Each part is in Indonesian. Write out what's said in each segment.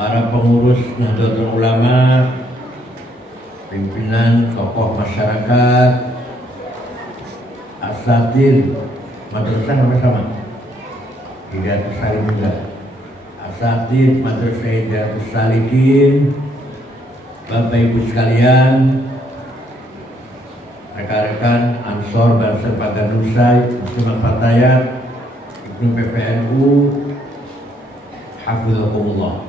para pengurus Nahdlatul Ulama, pimpinan tokoh masyarakat, asatidz madrasah sama-sama Hidayatus Salikin, asatidz madrasah Hidayatus Salikin, Bapak Ibu sekalian, rekan-rekan Ansor Banser Paganusa, Muslimat Fatayat, Ibnu PPNU, Hafizakumullah,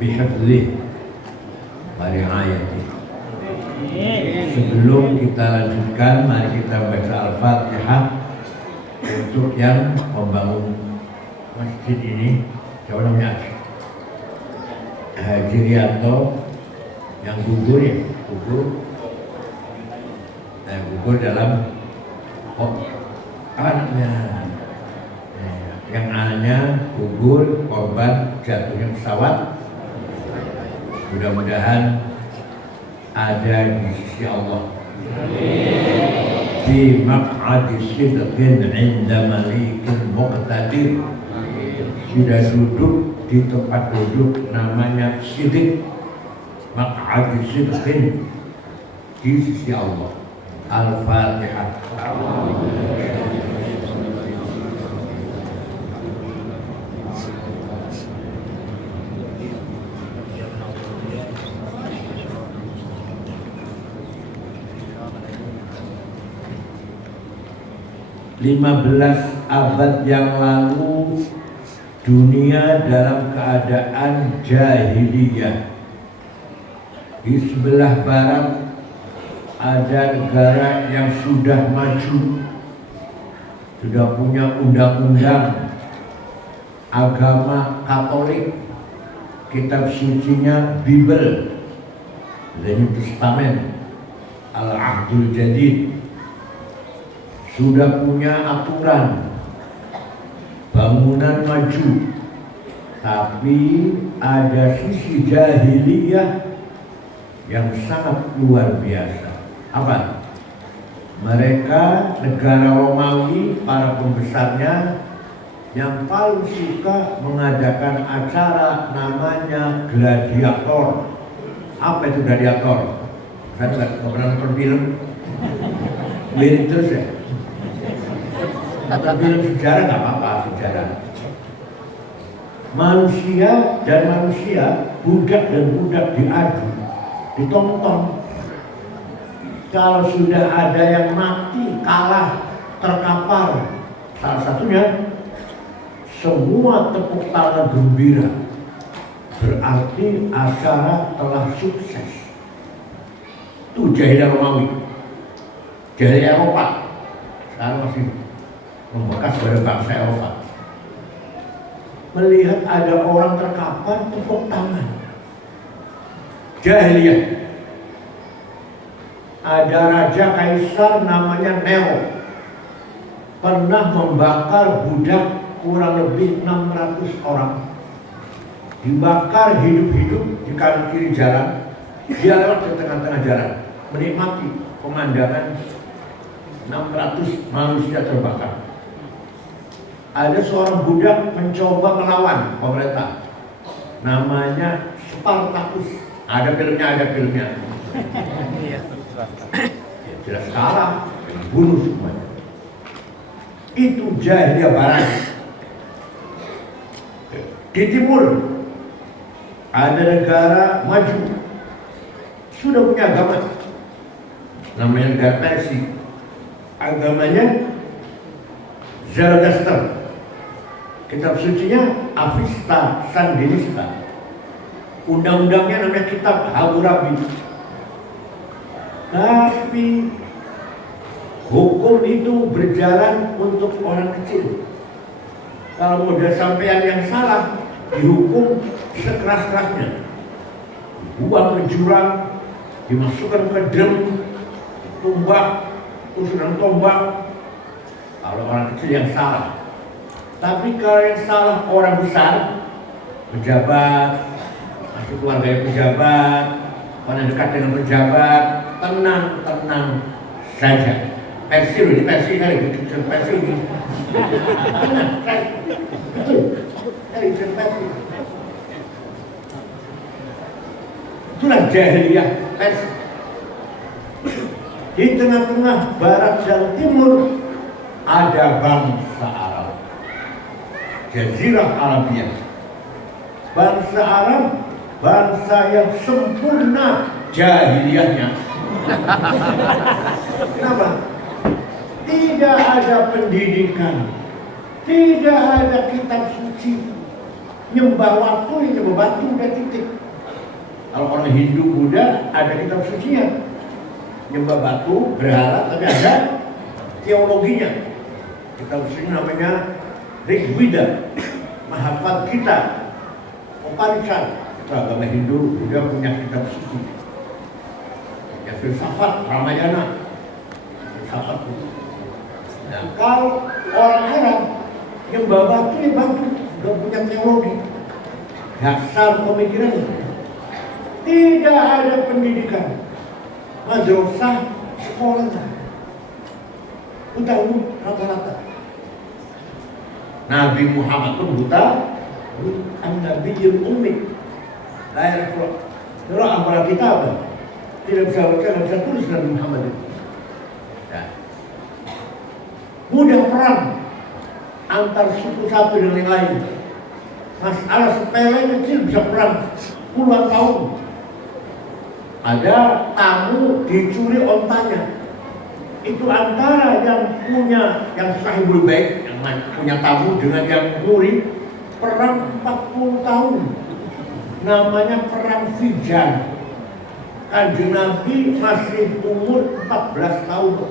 bihafzih wa riayatih. Sebelum kita lanjutkan, mari kita baca Al-Fatihah untuk yang membangun masjid ini. Siapa namanya? Haji Rianto yang gugur ya, gugur dalam anaknya, yang anaknya gugur korban jatuhnya pesawat. Mudah-mudahan ada di sisi Allah. Fi maq'adi sidqin 'inda malikin muqtadir. Sudah duduk di tempat duduk namanya sidq. Maq'adi sidqin di sisi Allah. Al-Fatihah. 15 abad yang lalu dunia dalam keadaan jahiliyah. Di sebelah barat ada negara yang sudah maju, sudah punya undang-undang agama Katolik, kitab sucinya Bible, The New Testament, Al-Ahdul Jadid, sudah punya aturan, bangunan maju, tapi ada sisi jahiliyah yang sangat luar biasa. Apa? Mereka negara Romawi, para pembesarnya yang paling suka mengadakan acara namanya gladiator. Apa itu gladiator? Saya nggak pernah nonton film, lirik terus ya. Nonton film sejarah nggak apa-apa, sejarah. Manusia dan manusia, budak dan budak diadu, ditonton. Kalau sudah ada yang mati, kalah, terkapar, salah satunya semua tepuk tangan gembira, berarti acara telah sukses. Itu jahiliyah Romawi, jahiliyah Eropa. Sekarang masih membekas pada bangsa Eropa. Melihat ada orang terkapar, tepuk tangan. Jahiliyah. Ada raja kaisar namanya Nero, pernah membakar budak kurang lebih 600 orang, dibakar hidup-hidup di kanan kiri jalan. Dia lewat di tengah-tengah jalan, menikmati pemandangan 600 manusia terbakar. Ada seorang budak mencoba melawan pemerintah, namanya Spartacus. Ada filmnya. Ya, jelas kalah, bunuh semuanya. Itu jahiliyah barat. Di timur ada negara maju, sudah punya agama, namanya negara Persia. Agamanya Zarathustra, kitab sucinya Avesta Sandinista, undang-undangnya namanya kitab Hammurabi. Tapi hukum itu berjalan untuk orang kecil. Kalau udah sampean yang salah, dihukum sekeras-kerasnya, dibuang ke jurang, dimasukkan ke drum, tumbak, usulan tombak. Kalau orang kecil yang salah. Tapi kalau yang salah orang besar, pejabat, masuk keluarga pejabat, orang dekat dengan pejabat, tenang saja. Persil ini Persil kali, Persil ini. Betul, Persil. Itulah jahiliyah Persia. Di tengah-tengah barat dan timur ada bangsa Arab, Jazirah Arabia. Bangsa Arab, bangsa yang sempurna jahiliyahnya. Kenapa? Tidak ada pendidikan, tidak ada kitab suci, nyembah waktu, nyembah batu, dan titik. Kalau orang Hindu Buddha ada kitab sucinya, nyembah batu, berhala, tapi ada teologinya. Kitab suci namanya Rigveda, Mahafad kita, Upanishad. Agama Hindu Buddha punya kitab suci. Ya filsafat, Ramayana, filsafat. Nah, kalau orang Arab nyembah batu, ya batu, nggak punya teologi, dasar pemikirannya. Tidak ada pendidikan, madrasah, sekolah, buta rata-rata. Nabi Muhammad pun buta, An-Nabiyyul Ummi, lahir kalau amal kita apa? Tidak bisa baca, tidak bisa tulis Nabi Muhammad itu. Ya. Mudah perang antar suku satu dengan yang lain. Masalah sepele kecil bisa perang puluhan tahun. Ada tamu dicuri ontanya. Itu antara yang punya, yang sahibul bait, yang punya tamu dengan yang nyuri, perang 40 tahun. Namanya perang Fijan. Kanjeng Nabi masih umur 14 tahun.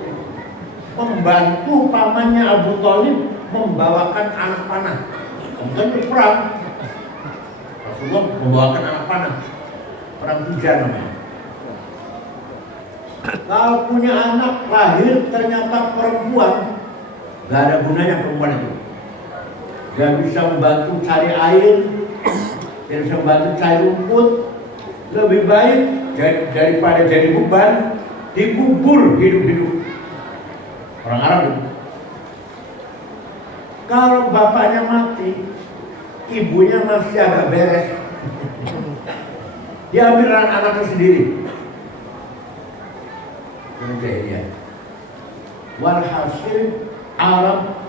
Membantu pamannya Abu Thalib membawakan anak panah. Bukan perang. Rasulullah membawakan anak panah. Perang Fijan namanya. Kalau punya anak lahir ternyata perempuan, gak ada gunanya perempuan itu. Gak bisa membantu cari air, gak bisa membantu cari rumput. Lebih baik daripada jadi beban, dikubur hidup-hidup. Orang Arab itu. Kalau bapaknya mati, ibunya masih agak beres. Dia ambil anaknya sendiri. Jahiliyah. Walhasil Arab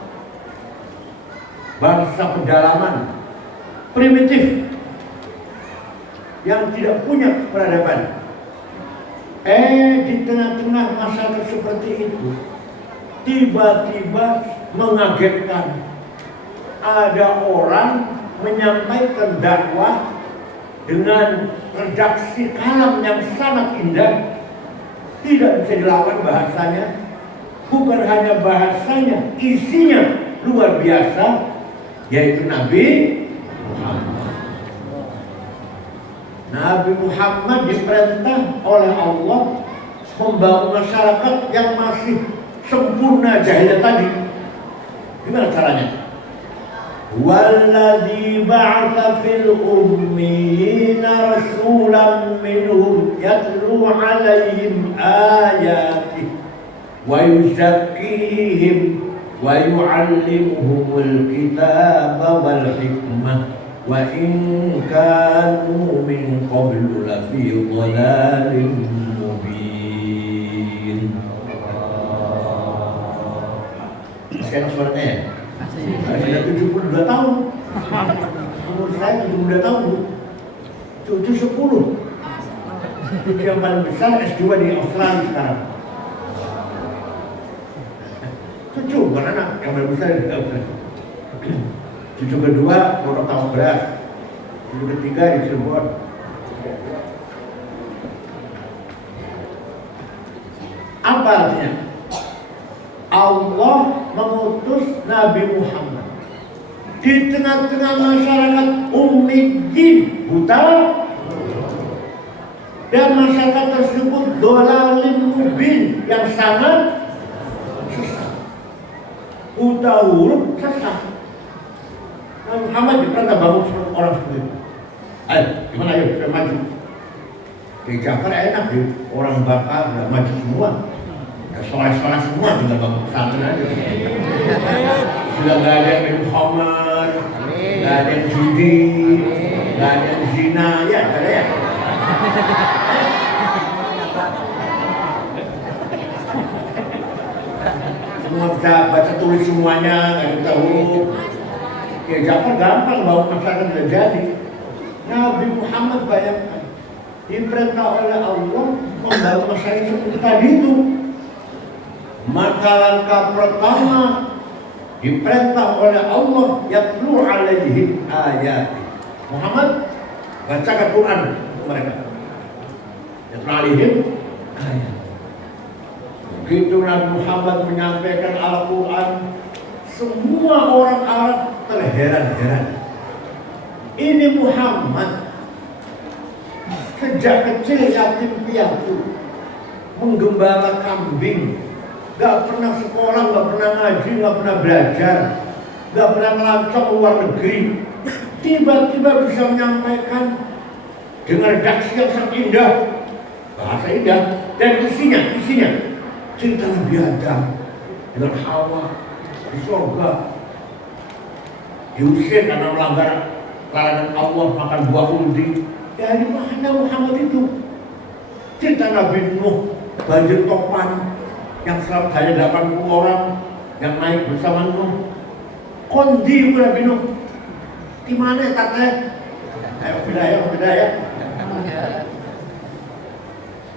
bangsa pedalaman, primitif, yang tidak punya peradaban. Di tengah-tengah masyarakat seperti itu, tiba-tiba mengagetkan. Ada orang menyampaikan dakwah dengan redaksi kalam yang sangat indah. Tidak bisa dilawan bahasanya. Bukan hanya bahasanya, isinya luar biasa, yaitu Nabi Muhammad. Nabi Muhammad diperintah oleh Allah membangun masyarakat yang masih sempurna jahiliyah tadi. Gimana caranya? Walladzi ba'atha fil ummiyina rasulan minhum yatlu 'alaihim ayatihi wa yuzakkihim wa yu'allimuhumul kitaba wal hikmah wa in kanu min qablu lafi dhalalin mubin. Masih enak suaranya ya? Sudah 72 tahun. Umur saya 72 tahun. Cucu 10. Cucu yang paling besar S2 di Australia sekarang. Cucu, bukan anak. Yang paling besar di Australia. Cucu kedua produk tahu beras. Cucu ketiga di Cirebon. Apa artinya? Allah mengutus Nabi Muhammad di tengah-tengah masyarakat ummiyin, buta, dan masyarakat tersebut dolalin mubin, yang sangat sesat. Buta huruf sesat. Nabi Muhammad diperintah bangun orang seperti itu. Ayo, gimana ayo, kita maju. Di Jafar enak ya, orang bakar udah maju semua. Soleh-soleh semua tinggal bangun pesantren aja. Sudah gak ada yang minum khamar, gak ada yang judi, gak ada yang zina, ya gak ada ya. Semua bisa baca tulis semuanya, nggak ada tahu. Ya Ja'far gampang bawa masyarakat sudah jadi. Nabi Muhammad bayangkan diperintah oleh Allah membawa masyarakat seperti tadi itu. Maka langkah pertama diperintah oleh Allah yatlu alaihim ayat. Muhammad bacakan Quran untuk mereka. Yatlu alaihim ayat. Begitu Nabi Muhammad menyampaikan Al-Quran, semua orang Arab terheran-heran. Ini Muhammad sejak kecil yatim piatu, menggembala kambing, gak pernah sekolah, gak pernah ngaji, gak pernah belajar, gak pernah melancong luar negeri. Tiba-tiba bisa menyampaikan dengan redaksi yang sangat indah, bahasa indah, dan isinya cerita Nabi Adam dengan Hawa di surga, diusir karena melanggar larangan Allah makan buah uldi. Dari mana Muhammad itu? Cerita Nabi Nuh, banjir topan yang hanya 80 orang yang naik bersama Nuh. Kondi Nabi Nuh. Di mana katanya? Ayo beda ya.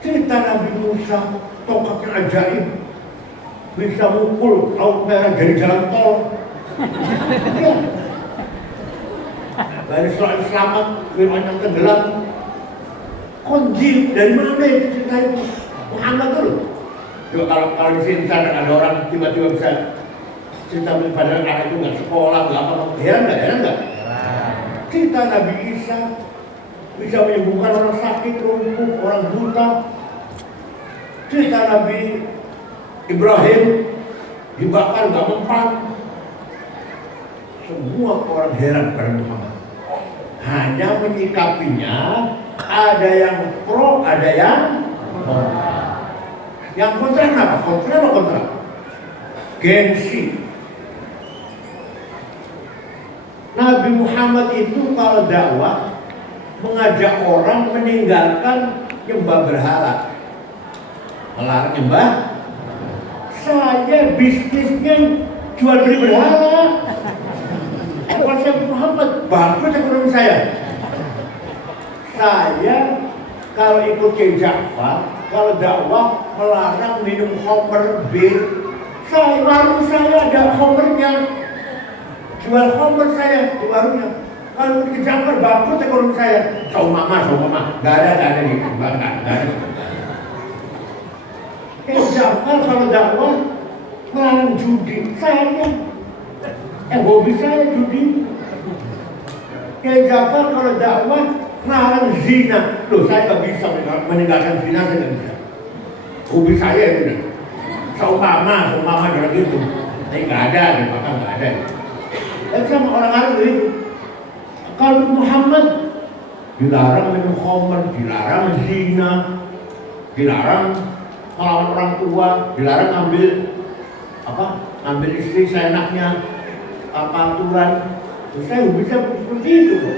Cerita Nabi Musa, tongkatnya ajaib, bisa mukul laut merah dari jalan tol. Ya. Dari selamat, Fir'aun yang tenggelam. Konjil, dari mana itu cerita itu? Muhammad dulu. Coba kalau di sini ada orang tiba-tiba bisa cerita pada anak itu nggak sekolah, nggak apa-apa, heran nggak? Cerita Nabi Isa bisa menyembuhkan orang sakit, lumpuh, orang buta. Cerita Nabi Ibrahim dibakar nggak mempan. Semua orang heran pada Muhammad. Hanya menyikapinya, ada yang pro, ada yang kontra. Yang kontra kenapa? Kontra. Gengsi. Nabi Muhammad itu kalau dakwah mengajak orang meninggalkan nyembah berhala, melarang nyembah. Saya bisnisnya jual beli berhala. Konsep Muhammad bagus ekonomi saya. Saya kalau ikut Kiai Ja'far, kalau dakwah melarang minum khamr, bir. Warung saya ada khamrnya, jual khamr saya di warungnya. Kalau ikut Ja'far bagus ekonomi saya. Saumama, nggak ada gitu, nggak ada. Kiai Ja'far kalau dakwah melarang judi, hobi saya judi. Kiai Ja'far kalau dakwah melarang zina. Loh, saya nggak bisa meninggalkan zina, saya nggak bisa. Hobi saya itu dah. Seumpama juga gitu. Tapi nggak ada, bahkan nggak ada. Dan sama orang Arab itu. Kalau Muhammad dilarang minum khamr, dilarang zina, dilarang melawan orang tua, dilarang ngambil istri seenaknya, aturan. Saya bisa seperti itu kok.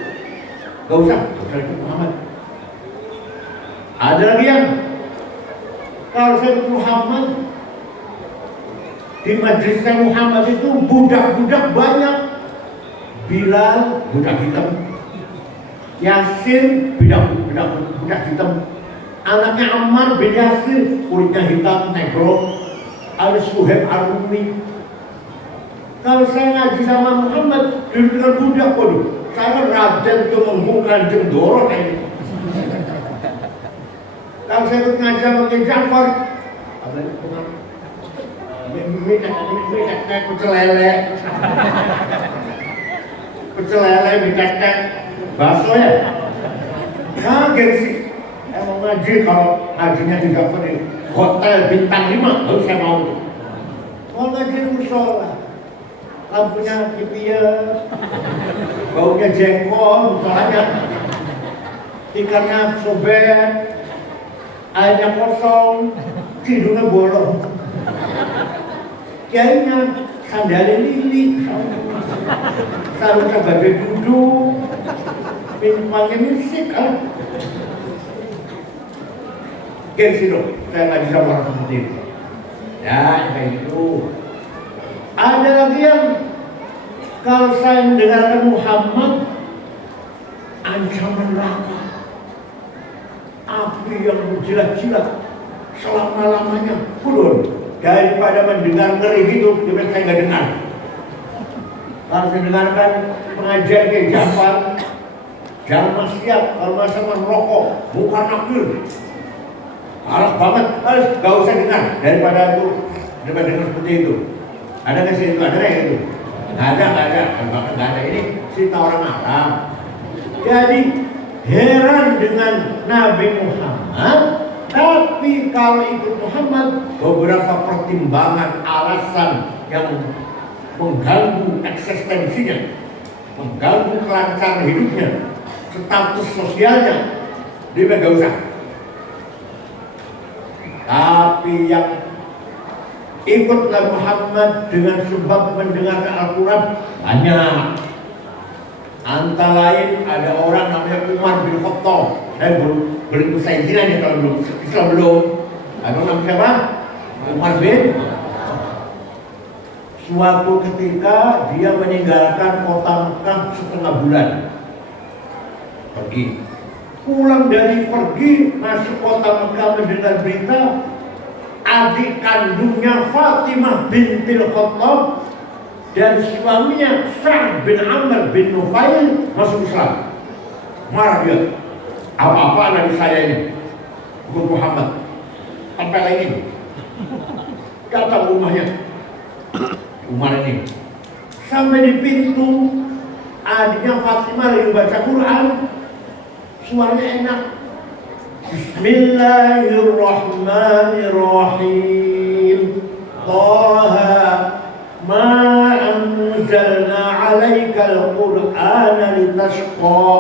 Gak usah ikut Muhammad. Ada lagi yang kalau saya ikut Muhammad, di majlis saya Muhammad itu budak-budak banyak. Bilal budak hitam, Yasir budak hitam, anaknya Ammar bin Yasir kulitnya hitam, negro, Al-Suhaib Ar-Rumi. Kalau saya ngaji sama Muhammad, duduk dengan budak, waduh, saya Raden Tumenggung Kanjeng Doro kayak gitu. Kalau saya ikut ngaji sama Kiai Ja'far, ini kayak pecel lele, mie bakso ya. Kaget sih. Saya mau ngaji, kalau ngajinya di Ja'far di hotel bintang 5, baru saya mau. Kalau ngaji di musola, lampunya kipier, baunya jengkol, misalnya ikannya sobek, airnya kosong, tidurnya bolong. Kiainya sandalnya lili, sarungnya baju duduk, minumannya musik kan. gengsi dong, saya nggak bisa orang seperti itu. Ya, kayak gitu. Ada lagi yang kalau saya mendengarkan Muhammad, ancaman neraka, api yang menjilat-jilat selama-lamanya. Udah, daripada mendengar ngeri gitu, lebih saya nggak dengar. Kalau saya dengarkan pengajian kayak Jafar, jangan maksiat, kalau masa merokok, bukan nakil, galak banget, harus gak usah dengar daripada dengar seperti itu. Ada nggak sih itu? Ada nggak itu? Nggak ada. Bahkan nggak ada. Ini cerita orang Arab. Jadi heran dengan Nabi Muhammad, tapi kalau ikut Muhammad, beberapa pertimbangan alasan yang mengganggu eksistensinya, mengganggu kelancaran hidupnya, status sosialnya, dia nggak usah. Tapi yang ikut Nabi Muhammad dengan sebab mendengarkan Al-Quran banyak. Antara lain ada orang namanya Umar bin Khattab. Saya belum selesai nih kalau belum Islam belum. Ada nama siapa? Umar bin. Suatu ketika dia meninggalkan kota Mekah setengah bulan, pergi. Pulang dari pergi masuk kota Mekah mendengar berita adik kandungnya Fatimah bintil Khattab dan suaminya Sa'd bin Amr bin Nufail masuk Islam. Marah dia. Apa-apa dari saya ini? Ikut Muhammad. Sampai lagi datang rumahnya Umar ini. Sampai di pintu, adiknya Fatimah lagi baca Quran. Suaranya enak. Bismillahirrahmanirrahim. Taha ma anzalna 'alaikal Qur'ana litashqa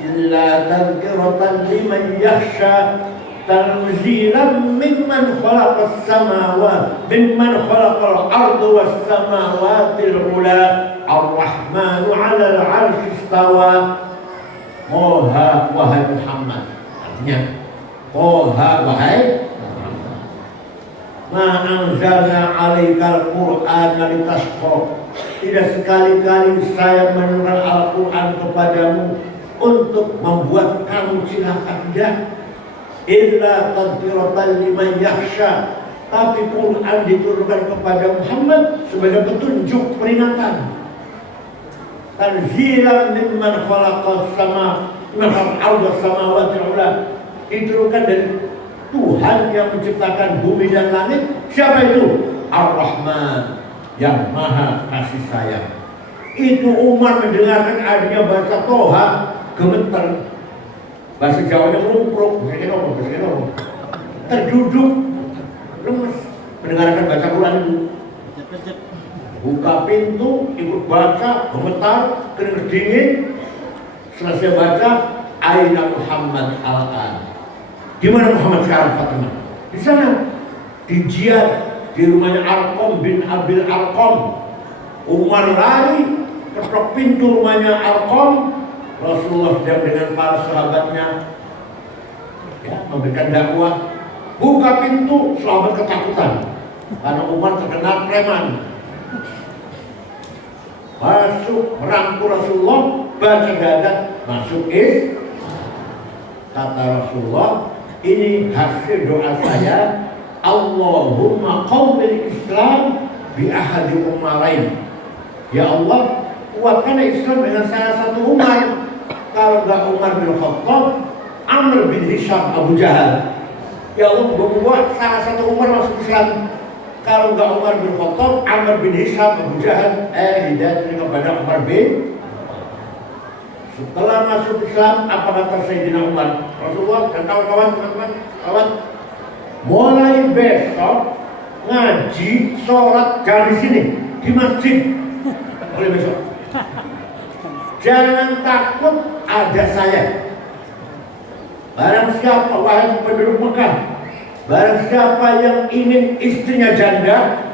illa tadhkiratan liman yakhsha tanzilan mimman khalaqas samawati mimman khalaqal arda was samawati al-ula ar-rahmanu 'alal 'arsy istawa. Toha wahai Muhammad, artinya Toha wahai Muhammad, ma anzalna 'alaikal Qur'ana litashqa, tidak sekali-kali saya menurunkan Al-Quran kepadamu untuk membuat kamu celaka, tidak. Illa tadhkiratan liman yakhsha, tapi Quran diturunkan kepada Muhammad sebagai petunjuk peringatan. Tanzilan mimman khalaqas samawati al-ula, diturunkan dari Tuhan yang menciptakan bumi dan langit. Siapa itu? Ar-Rahman, yang maha kasih sayang. Itu Umar mendengarkan adiknya baca Toha, gemeter. Bahasa Jawanya melumpruk, terduduk, lemes mendengarkan baca Quran itu. Buka pintu, ikut baca, gemetar, keringat dingin. Selesai baca, Aina Muhammad al-an. Di mana Muhammad sekarang, Fatimah? Di sana, di Jiyad, di rumahnya Arqam bin Abil Arqam. Umar lari, ketok pintu rumahnya Arqam. Rasulullah sedang dengan para sahabatnya, ya, memberikan dakwah. Buka pintu, sahabat ketakutan karena Umar terkenal preman. Masuk merangkul Rasulullah, baca syahadat, masuk kata Rasulullah, ini hasil doa saya, Allahumma qawmil Islam bi ahadi umarain. Ya Allah, kuatkan Islam dengan salah satu Umar. Kalau enggak Umar bin Khattab, Amr bin Hisham Abu Jahal. Ya Allah, buat salah satu Umar masuk Islam. Kalau enggak Umar bin Khattab, Amr bin Hisham Abu Jahal, hidayah kepada Umar bin. Setelah masuk Islam, apa kata Sayyidina Umar? Rasulullah dan kawan-kawan, teman-teman, kawan, mulai besok ngaji, sholat jangan di sini, di masjid. Mulai besok. Jangan takut, ada saya. Barang siapa, wahai penduduk Mekah, barang siapa yang ingin istrinya janda,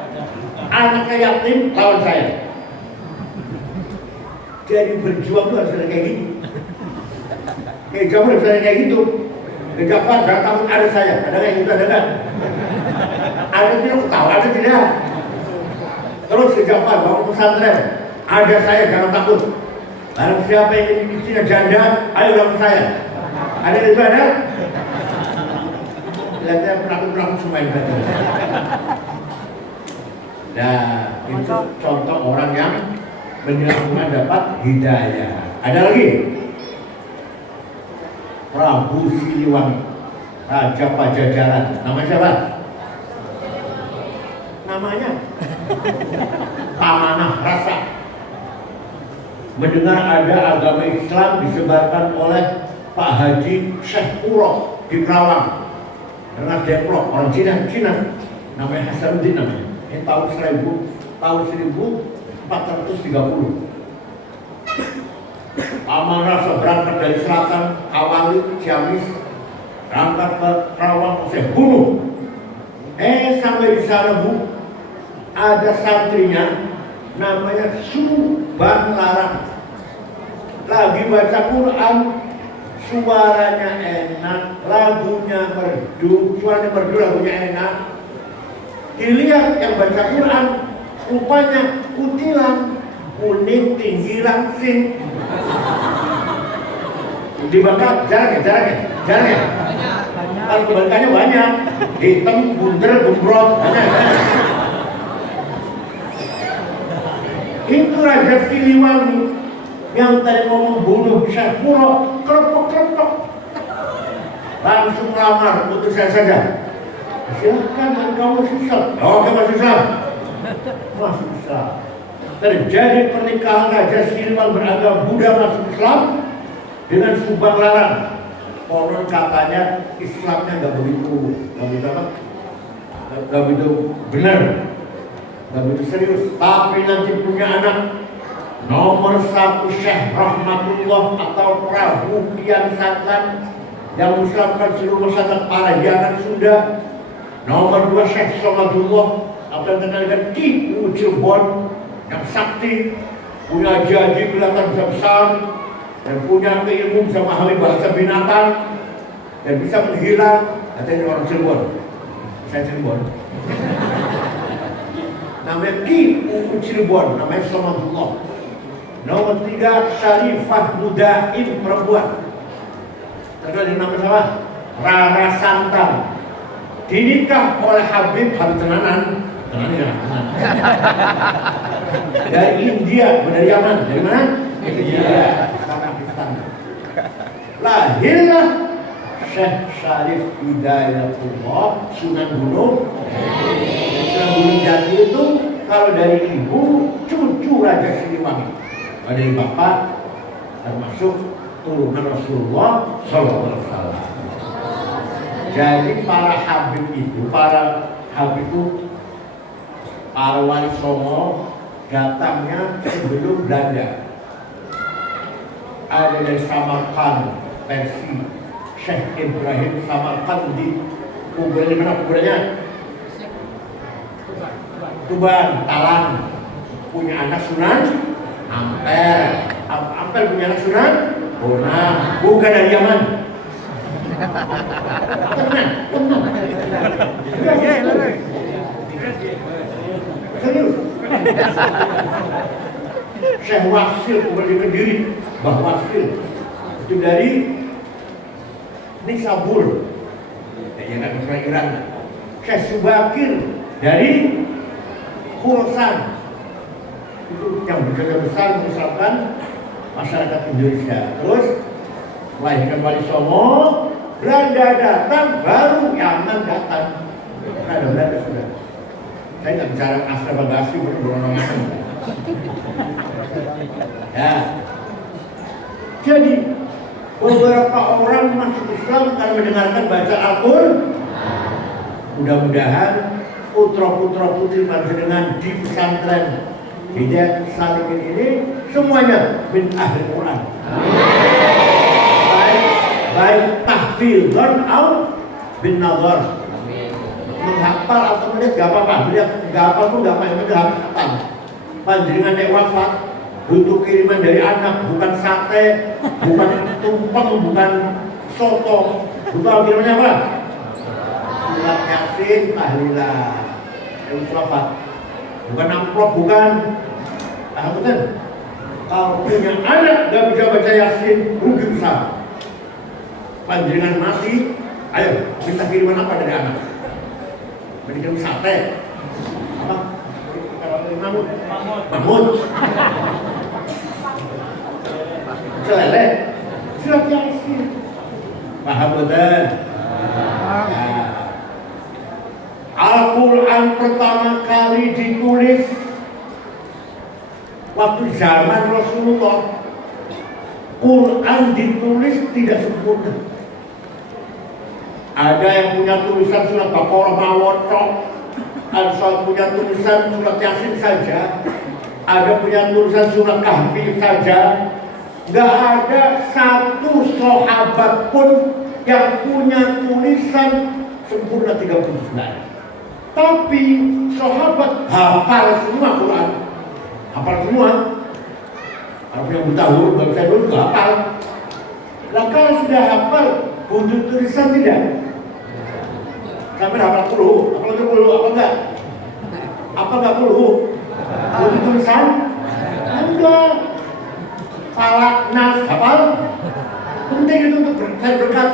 anaknya yatim, lawan saya. Jadi berjuang itu harus ada kayak gitu. Kayak jamu harus ada kayak gitu. Jafar jangan takut, ada saya. Ada nggak gitu, ada nggak? Ada tidak tahu, ada tidak? Terus Jafar bangun pesantren, ada saya jangan takut. Barang siapa yang ingin istrinya janda, ayo bangun saya. Ada itu ada? Lihatnya pelakon-pelakon semua yang berarti. Nah, itu contoh orang yang menyambungkan dapat hidayah. Ada lagi? Prabu Siliwangi, Raja Pajajaran. Nama siapa? Namanya Pamanah Rasa. Mendengar ada agama Islam disebarkan oleh Pak Haji Syekh Uro di Kerawang. Dengan Deplok, orang Cina, namanya Hasanuddin namanya. Ini tahun 1430. Paman Rasa berangkat dari selatan, Kawali, Ciamis, berangkat ke Kerawang, saya bunuh. Sampai di sana Bu, ada santrinya namanya Subang Larang. Lagi baca Quran, suaranya enak, lagunya merdu, lagunya enak. Dilihat yang baca Quran, rupanya kutilan, kuning tinggi langsing. Dibakar, jarang ya. Kalau kebalikannya banyak, hitam, bunder, gembrot, banyak. Itu Raja Siliwangi yang tadi mau membunuh Syekh Uro, kelepok. Langsung lamar, putus saya saja. Silahkan engkau masuk Islam. Oke, masuk Islam. Masuk Islam. Terjadi pernikahan Raja Siliwangi beragama Buddha masuk Islam dengan Subang Larang. Konon katanya Islamnya nggak begitu benar, nggak begitu serius. Tapi nanti punya anak nomor 1 Syekh Rahmatullah atau Prabu Kian Santang yang mengislamkan seluruh masyarakat Parahiangan Sunda. Nomor 2 Syekh Somadullah atau yang terkenal dengan Kiku Cirebon yang sakti, punya janji kelihatan besar dan punya keilmuan bisa memahami bahasa binatang dan bisa menghilang. Katanya orang Cirebon, saya Cirebon. Namanya Kiku Cirebon, namanya Somadullah. Nomor 3 Syarifah Mudaim perempuan, terkenal dengan nama siapa? Rara Santang. Dinikah oleh Habib tenanan ya. Dari India, dari Yaman, dari mana? India, Pakistan. Lahirlah Syekh Syarif Hidayatullah Sunan Gunung. Sunan Gunung Jati itu kalau dari ibu cucu Raja Siliwangi, kalau dari bapak termasuk turunan Rasulullah SAW. Jadi para Habib itu, para wali songo datangnya sebelum Belanda. Ada dari Samarkand, Persia, Syekh Ibrahim Samarkand di kuburan mana kuburannya? Tuban, Talang. Punya anak Sunan Ampel. Ampel punya anak Sunan Bonang, bukan dari Yaman. Tenang. Serius. Syekh Wasil kembali ke diri, Mbah Wasil itu dari Nisabur, yang ada di Iran. Syekh Subakir dari Khorasan, itu yang bekerja besar mengislamkan masyarakat Indonesia. Terus melahirkan Wali Songo, Belanda datang, baru Yaman datang. Ada Belanda sudah. Saya nggak bicara asal bagasi berorongan. Ya. Jadi beberapa orang masuk Islam karena mendengarkan baca Al-Qur'an. Mudah-mudahan putra-putra putri panjenengan di pesantren Hidayatul Salimin ini semuanya min ahli Quran. Baik tahfidhan atau bin nazar. Menghafal atau melihat gak apa-apa, melihat gak apa-apa, gak apa-apa, gak apa-apa. Panjenengan yang wafat butuh kiriman dari anak, bukan sate, bukan tumpeng, bukan soto, Buka firmannya apa? Surat Yasin, tahlilan. Surat bukan amplop, bukan. Bukan. Kalau punya anak gak bisa baca Yasin, rugi besar. Panjenengan mati, ayo minta kiriman apa dari anak? Berikan sate. Apa? Mamut. Selele. Surat Yasin. Paham betul? Al-Quran pertama kali ditulis waktu zaman Rasulullah. Quran ditulis tidak sempurna. Ada yang punya tulisan surat Baqarah mawotok, ada yang punya tulisan surat Yasin saja, ada punya tulisan surat Kahfi saja. Gak ada satu sahabat pun yang punya tulisan sempurna 39. Tapi sahabat hafal semua Quran, hafal semua. Kalau yang buta huruf gak bisa dulu gak hafal. Lah kalau sudah hafal butuh tulisan tidak? Sampai hafal puluh, apa enggak? Apa enggak puluh? Butuh tulisan? Enggak. Falak, nas, hafal? Penting itu untuk saya berkat.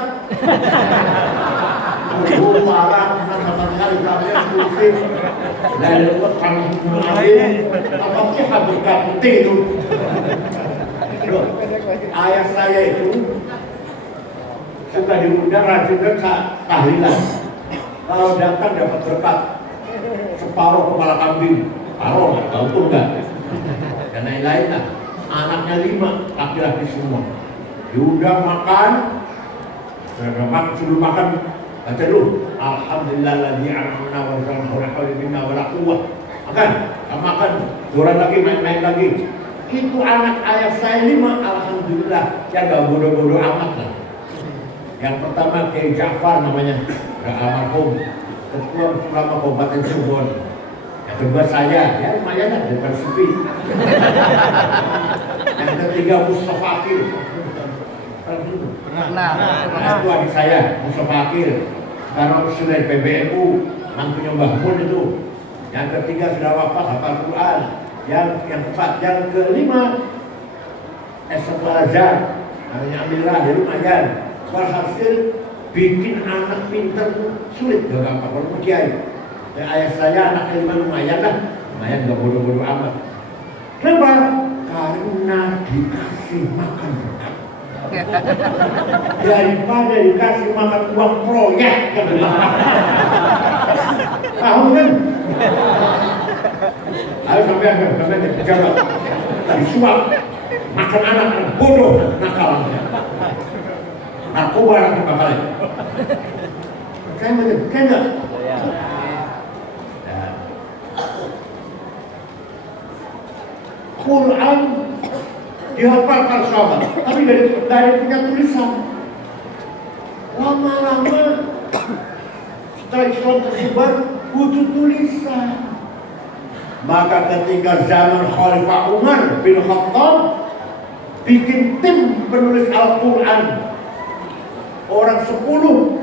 Falak, nas, hafal sekali sampai tulis. Lalu kalau mengalir, apa berkat penting itu? Ayah saya itu suka diundang rajin tahlilan. Kalau datang dapat berkat separuh kepala kambing, paruh nggak tahu tuh enggak. Dan lain-lain lah. Anaknya 5 laki-laki semua. Diundang makan, sudah makan baca dulu. Alhamdulillahilladzi an'amna wa la haula minna wa la quwwah. Makan, duran lagi main-main lagi. Itu anak ayah saya 5, alhamdulillah, ya gak bodoh-bodoh amat lah. Yang pertama Kiai Ja'far namanya, almarhum, ketua ulama Kabupaten Cirebon. Yang kedua saya, ya lumayan lah dari Persipi. Yang ketiga Mustafa Akil. Pernah. Itu adik saya, Mustafa Akil. Sekarang sudah PBNU, mantunya Mbah Mun itu. Yang ketiga sudah wafat hafal Quran. Yang keempat, yang kelima S1 Azhar namanya Amillah, ya lumayan. Walhasil bikin anak pintar sulit, gak gampang. Kalau kiai, ayah saya anak kelima lumayan lah, lumayan gak bodoh-bodoh amat. Kenapa? Karena dikasih makan berkat. Daripada dikasih makan uang proyek. Tahu kan? Ayo sampai jaga, disuap, makan anak bodoh, nakal, narkoba lagi bakalnya. Kan enggak? Quran dihafal para sahabat, tapi dari punya tulisan. Lama-lama setelah Islam tersebar, butuh tulisan. Maka ketika zaman Khalifah Umar bin Khattab bikin tim penulis Al-Quran, orang 10,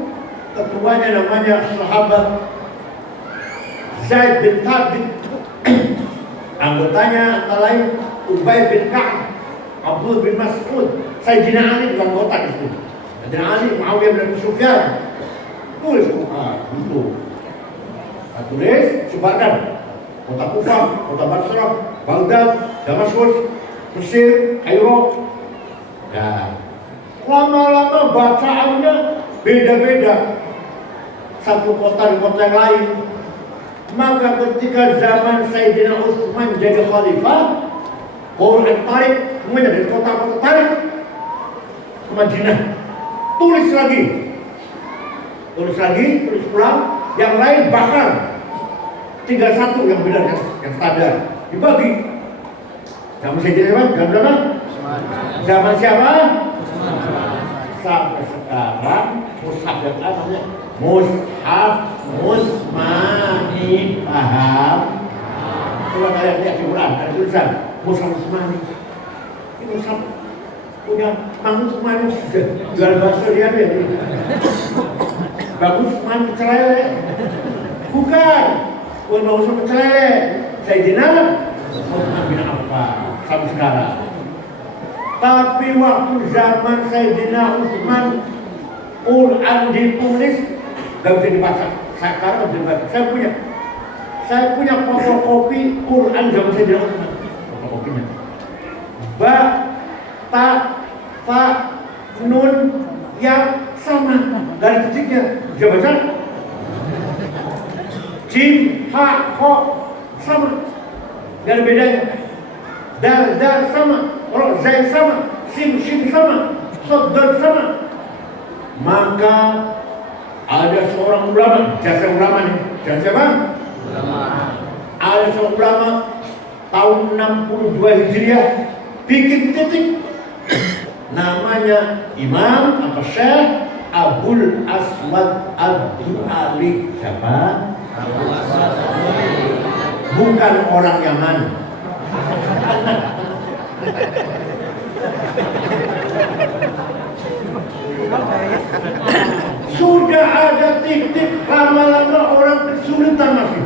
ketuanya namanya sahabat Zaid bin Thabit, anggotanya antara lain Ubay bin Ka'ab, Abdul bin Mas'ud, Sayyidina Ali juga anggota di situ. Sayyidina Ali, Muawiyah bin Abi Sufyan, tulis Quran itu, tulis, sebarkan. Kota Kufah, kota Basrah, Baghdad, Damaskus, Mesir, Kairo. Nah, lama-lama bacaannya beda-beda. Satu kota di kota yang lain. Maka ketika zaman Sayyidina Utsman jadi khalifah, Quran tarik semuanya dari kota-kota tarik ke Madinah. Tulis ulang, yang lain bakar. 31 yang benar, yang standar dibagi. Zaman Sayyidina zaman berapa? Zaman siapa? Sampai sekarang mushaf yang namanya mushaf Utsmani. Paham? Coba kalian lihat di Quran ada tulisan mushaf Utsmani. Ini mushaf punya Bang Usman jual bakso dia ya. Bang Usman pecel lele. Bukan. Bukan Bang Usman pecel lele. Sayyidina Utsman bin Affan sampai sekarang. Tapi waktu zaman Sayyidina Utsman Quran ditulis gak bisa dibaca. Sekarang bisa dibaca. Saya punya fotokopi Quran zaman Sayyidina Utsman. Fotokopinya. Ba, ta, fa, nun, ya sama. Dari titiknya bisa baca. Jim, ha, ho sama. Gak ada bedanya. Dal sama. Ro, zai sama. Sim sama. Sod sama. Maka ada seorang ulama, jasa ulama nih. Jasa siapa? Ulama. Ada seorang ulama tahun 62 Hijriah bikin titik. Namanya Imam atau Syekh Abul Aswad Ad-Du'ali. Siapa? Abul Aswad Ad-Du'ali. Bukan orang Yaman. Sudah ada titik lama-lama orang kesulitan masih.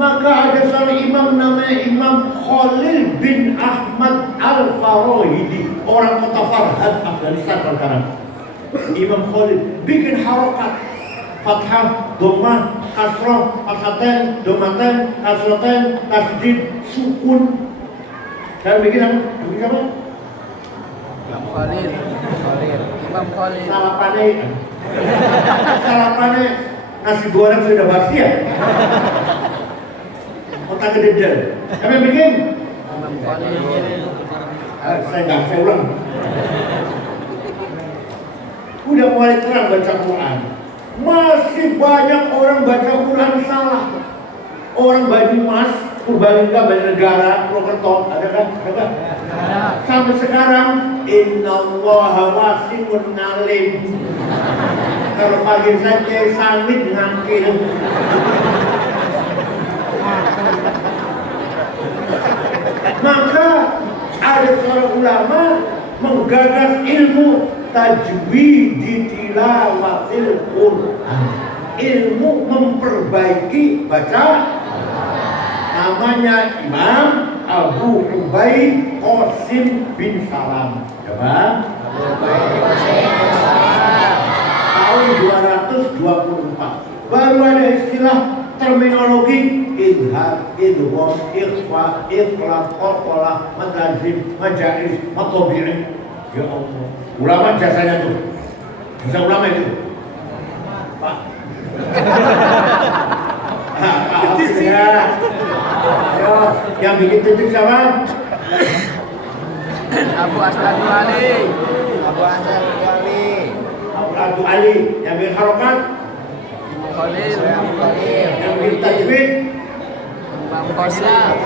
Maka ada seorang imam namanya Imam Khalil bin Ahmad Al-Farahidi, orang kota Farhad, Afghanistan sekarang. Imam Khalil bikin harokat fathah, dhammah, kasroh, fathaten, dhammaten, kasroten, tasdid, sukun. Dan bikin apa? Bikin apa? Imam Khalil. Imam Khalil. Salapannya nasi goreng sudah basi ya? Otak gede. Kami bikin? Imam Khalil. Saya ulang. Udah mulai terang baca Quran. Masih banyak orang baca Quran salah. Orang Banyumas, Purbalingga, Banjarnegara, Purwokerto, ada kan? Sampai sekarang, innallaha wasi'un alim. Kalau pagi saja samit ngangkil. Maka ada seorang ulama menggagas ilmu tajwid tilawatil Quran. Ilmu memperbaiki baca. Namanya Imam Abu Ubaid Qasim bin Salam. Coba. Tahun 224. Baru ada istilah terminologi idhar, idgham, ikhfa, iqlab, qalqalah, madazim, majaiz, matabi'i. Ya Allah. Ulama jasanya tuh. Jasa ulama itu. Pak. Ya. Ayo, yang bikin titik siapa? Abu Aswad Ali. Abu Ali. Yang bikin harokat? Imam Khalil. Yang bikin tajwid? Imam Qasim.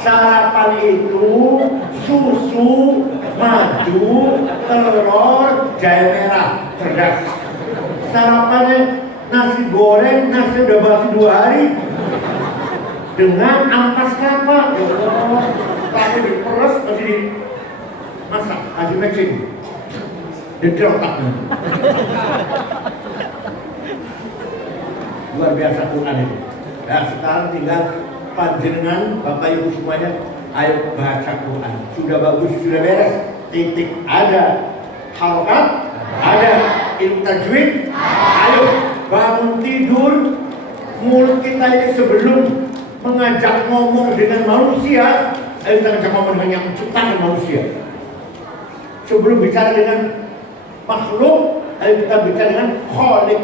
Sarapan itu susu, madu, telur, jahe merah, cerdas. Sarapannya nasi goreng, nasi udah basi 2 hari dengan ampas kelapa. Ya Allah, tapi diperes masih dimasak, kasih mecin, dedel otaknya. Luar biasa Quran itu. Nah sekarang tinggal panjenengan Bapak Ibu semuanya, ayo baca Quran. Sudah bagus, sudah beres. Titik ada, harokat ada, ilmu tajwid. Ayo bangun tidur, mulut kita ini sebelum mengajak ngomong dengan manusia, ayo kita ajak ngomong dengan yang menciptakan manusia. Sebelum bicara dengan makhluk, ayo kita bicara dengan Khalik.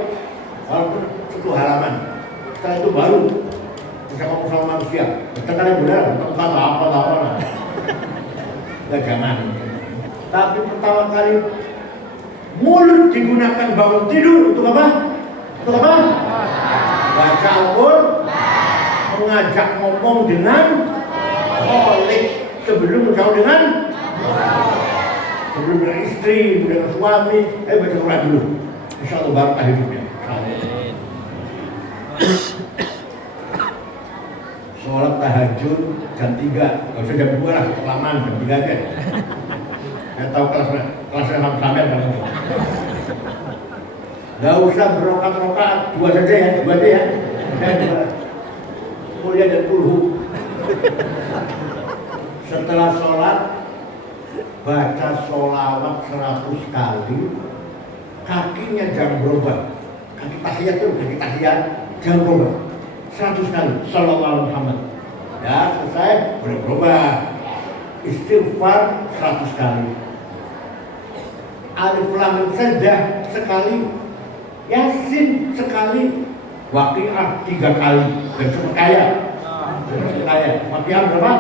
Walaupun 1 halaman. Setelah itu baru bisa ngomong sama manusia. Bertengkar yang benar, tentang apa. Enggak, jangan. Tapi pertama kali mulut digunakan bangun tidur untuk apa? Untuk apa? Baca Al-Quran, mengajak ngomong dengan Khalik. Sebelum berjauh dengan sebelum dengan istri, dengan suami, baca Quran dulu. Insya Allah barakah hidupnya. Sholat tahajud jam 3, Gak usah jam 2 lah, kelamaan jam 3 aja. Saya tahu kelasnya sampai kan. Gak usah berokat-rokat, 2 saja ya, 2 aja ya. Mulia dan kulhu. Setelah sholat, baca sholawat 100 kali, kakinya jangan berubah. Kaki tahiyat tuh, kaki tahiyat jangan berubah. 100 kali, sallallahu alaihi Muhammad. Ya, selesai, boleh berubah. Istighfar 100 kali. Alif lam mim sajdah sekali. Yasin sekali. Waqiah 3 kali. Dan cepet kaya. Waqiah berapa?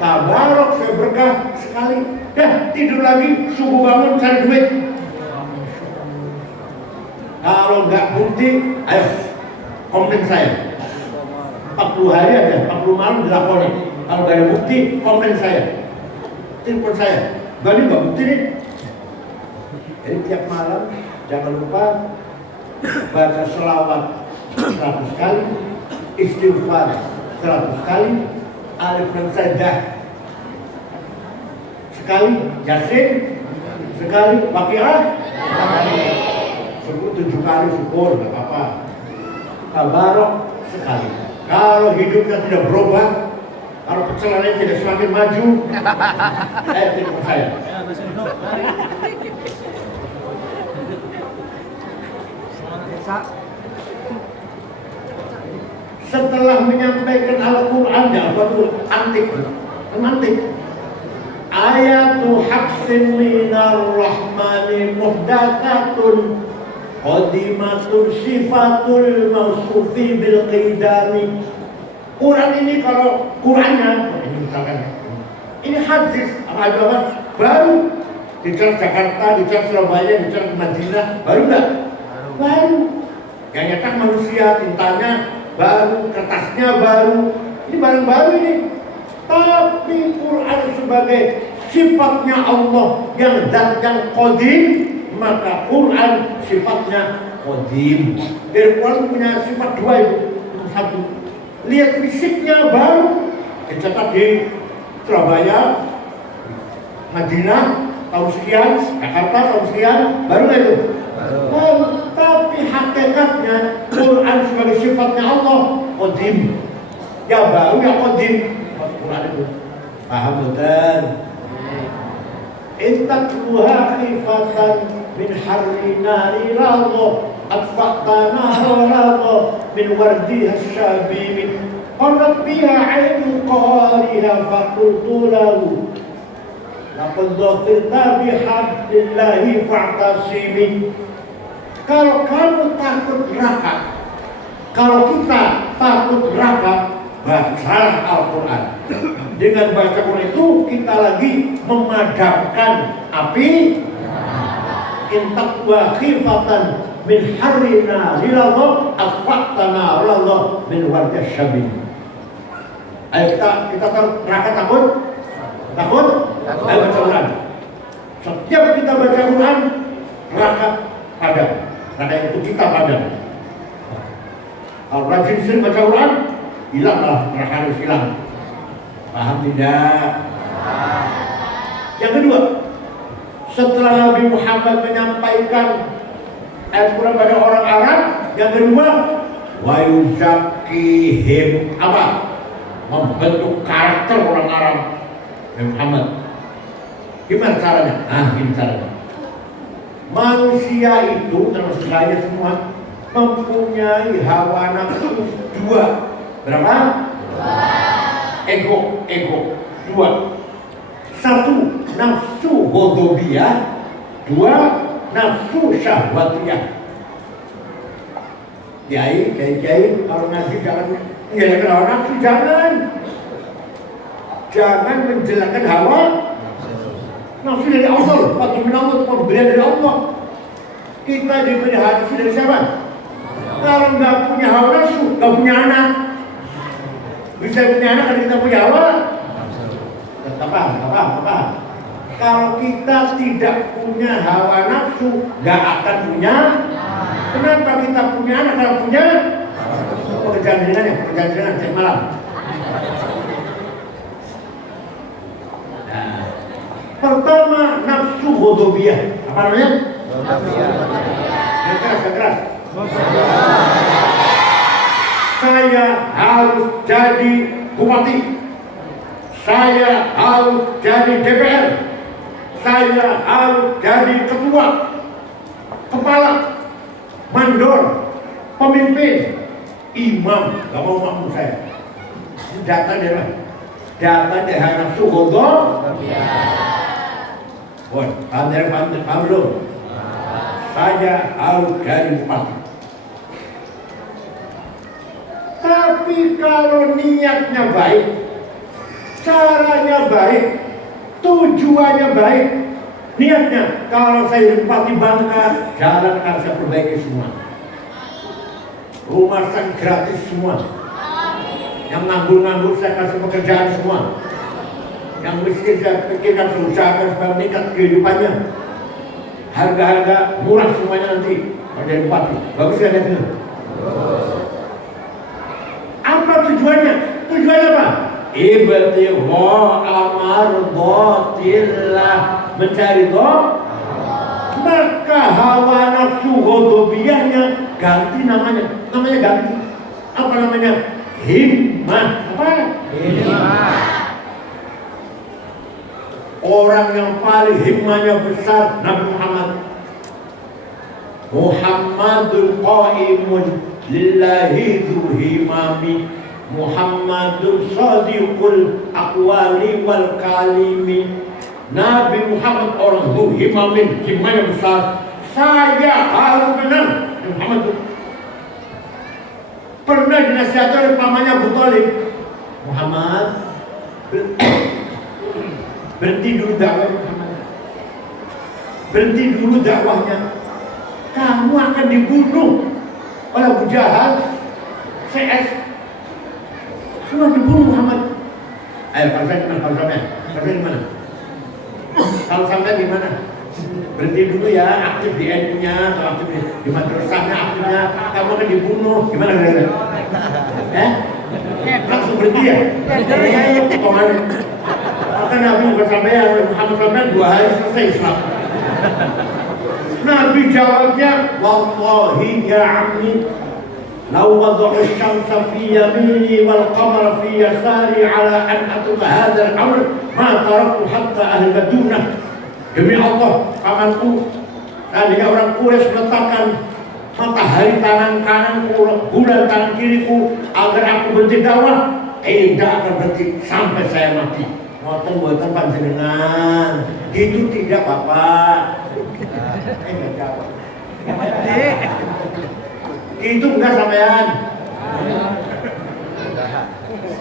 Tabarok saya berkah sekali. Dah tidur lagi, subuh bangun cari duit. Kalau nggak bukti, ayo komplain saya. 40 hari aja, 40 malam dilakoni. Kalau nggak ada bukti, komplain saya. Telepon saya. Gak nggak bukti nih. Jadi tiap malam jangan lupa baca selawat 100 kali, istighfar 100 kali, alif lam sajdah sekali, yasin sekali, waqiah 7 kali, syukur nggak apa-apa. Tabarok sekali. Kalau hidupnya tidak berubah, kalau pecelanaannya tidak semakin maju, telepon saya. Setelah menyampaikan Al-Quran, antik ayatu haqqin minar rahmani muhdatsatun qadimatun sifatul mausufi bil qidami. Quran ini kalau Qurannya ini misalkan ini hadis apa baru di Jakarta, di Surabaya, di Madinah, baru enggak? Baru. Yang nyetak manusia, tintanya baru, kertasnya baru. Ini barang baru ini. Tapi Quran sebagai sifatnya Allah yang zat yang qadim, maka Quran sifatnya qadim. Dari Quran punya sifat 2 itu. Satu, lihat fisiknya baru, dicetak di Surabaya, Madinah tahun sekian, Jakarta tahun sekian, baru nggak itu? Baru. Tapi hakikatnya Quran sebagai sifatnya Allah qadim. Ya baru ya qadim. Quran itu paham betul? Intakluha khifatan min harri nari radha atfa'ta nara radha min wardiha syabibin qarrat biha ainu qahariha faqultu lahu laqad dhafirta bihablillahi fa'tasimi. Kalau kamu takut neraka, kalau kita takut neraka, bacalah Al-Quran. Dengan baca Quran itu kita lagi memadamkan api. Intakwa khifatan min harrina lilallah asfaqtana lilallah min warga syabin. Ayo kita neraka takut? Takut? Ayo baca Quran. Setiap kita baca Quran, neraka padam. Neraka itu kita padam. Kalau rajin sering baca Quran, hilanglah neraka harus hilang. Paham tidak? Yang kedua, setelah Nabi Muhammad menyampaikan ayat Quran pada orang Arab, yang kedua, wa yuzakkihim, apa? Membentuk karakter orang Arab. Nabi Muhammad. Gimana caranya? Gini caranya. Manusia itu termasuk saya semua mempunyai hawa nafsu 2. Berapa? 2. Ego 2. 1 nafsu ghadabiyah, 2 nafsu syahwatiyah. Kiai kalau ngaji jangan menjelekkan hawa nafsu, jangan menjelekkan hawa nafsu dari Allah. Waktu menanggung itu pemberian dari Allah. Kita diberi hati dari siapa? Kalau nggak punya hawa nafsu, nggak punya anak. Bisa punya anak kalau kita punya hawa. Tak paham. Kalau kita tidak punya hawa nafsu, nggak akan punya. Kenapa kita punya anak kalau punya? Pekerjaan dengan cek malam. Pertama, nafsu ghadabiyah. Apa namanya? Yang keras, yang keras. Saya harus jadi bupati. Saya harus jadi DPR. Saya harus jadi ketua, kepala, mandor, pemimpin, imam. Gak mau makmum saya. Data dari mana? Data dari nafsu ghadabiyah. Wah, pandai belum? Saya harus jadi bupati. Tapi kalau niatnya baik, caranya baik, tujuannya baik, niatnya kalau saya jadi bupati Bangka, jalan akan saya perbaiki semua. Rumah sakit gratis semua. Yang nganggur-nganggur saya kasih pekerjaan semua. Yang miskin saya pikirkan, saya usahakan supaya meningkat kehidupannya. Harga-harga murah semuanya nanti kalau jadi bupati. Bagus ya lihat itu. Apa tujuannya? Tujuannya apa? Ibtigha amardatillah, mencari doa. Maka hawa nafsu ghadabiyahnya ganti namanya. Namanya ganti. Apa namanya? Himmah. Apa? Himmah. Orang yang paling himmahnya besar Nabi Muhammad. Muhammadul qaimun lillahi dhu himami. Muhammadul sadiqul aqwali wal kalimi. Nabi Muhammad orang dhu himamin, himmahnya besar. Saya harus menang. Muhammad itu pernah dinasihati oleh pamannya Abu Thalib. Muhammad, berhenti dulu dakwahnya. Berhenti dulu dakwahnya. Kamu akan dibunuh oleh Abu Jahal, CS. Semua dibunuh Muhammad. Ayo, kalau saya gimana? Kalau saya gimana? Kalau sampai gimana? Berhenti dulu ya, aktif di NU-nya, atau aktif di madrasahnya, aktifnya. Kamu akan dibunuh. Gimana kira-kira? Langsung berhenti ya? Potongannya. Maka Nabi bukan sampai Muhammad sampai 2 hari selesai Islam. Nabi jawabnya, wallahi ya ammi, law wada'u syamsa fi yamini wal qamara fi yasari ala an atuka hadzal amr ma taraktu hatta ahladuna. Demi Allah, pamanku, tadinya orang Quraisy meletakkan matahari tangan kananku, bulan tangan kiriku agar aku berhenti dakwah, tidak akan berhenti sampai saya mati. Ngoten-ngoten panjenengan, itu tidak Bapak. Enggak jawab. Itu enggak sampean.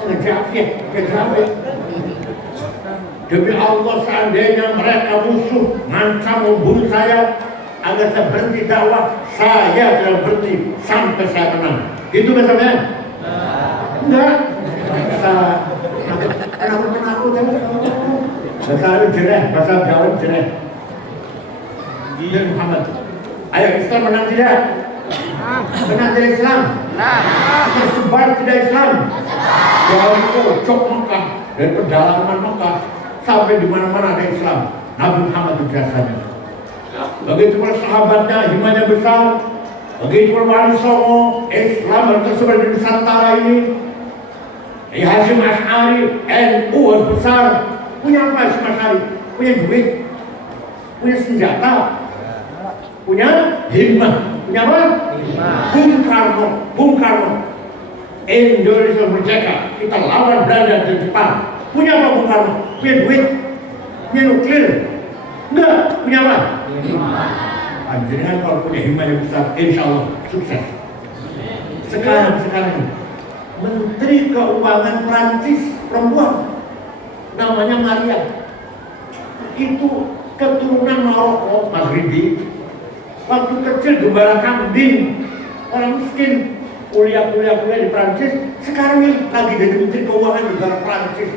Ngejawab ya, ngejawab. Demi Allah, seandainya mereka musuh ngancam membunuh saya agar saya berhenti dakwah, saya tidak berhenti sampai saya menang. Itu enggak sampean? Enggak. Kenapa penakut ya? Bahasa Arab jereh, bahasa Jawa jereh. Dan Muhammad, ayo Islam menang tidak? Menang tidak Islam? Tersebar tidak Islam? Dari pojok Mekah, dari pedalaman Mekah sampai di mana-mana ada Islam. Nabi Muhammad itu biasanya. Begitu pula sahabatnya, himmahnya besar. Begitu pula Wali Songo, Islam yang tersebar di Nusantara ini. Hasyim Asy'ari, NU harus besar. Punya apa Hasyim Asy'ari? Punya duit, punya senjata, punya himmah. Punya apa? Bung Karno. Indonesia merdeka, kita lawan Belanda dan Jepang. Punya apa Bung Karno? Punya duit, punya nuklir. Enggak, punya apa? Panjenengan kalau punya himmah yang besar, insya Allah sukses. Sekarang ini Menteri Keuangan Prancis perempuan namanya Maria, itu keturunan Maroko Maghribi. Waktu kecil gembala kambing, orang miskin, kuliah di Prancis. Sekarang ini lagi jadi Menteri Keuangan negara Prancis.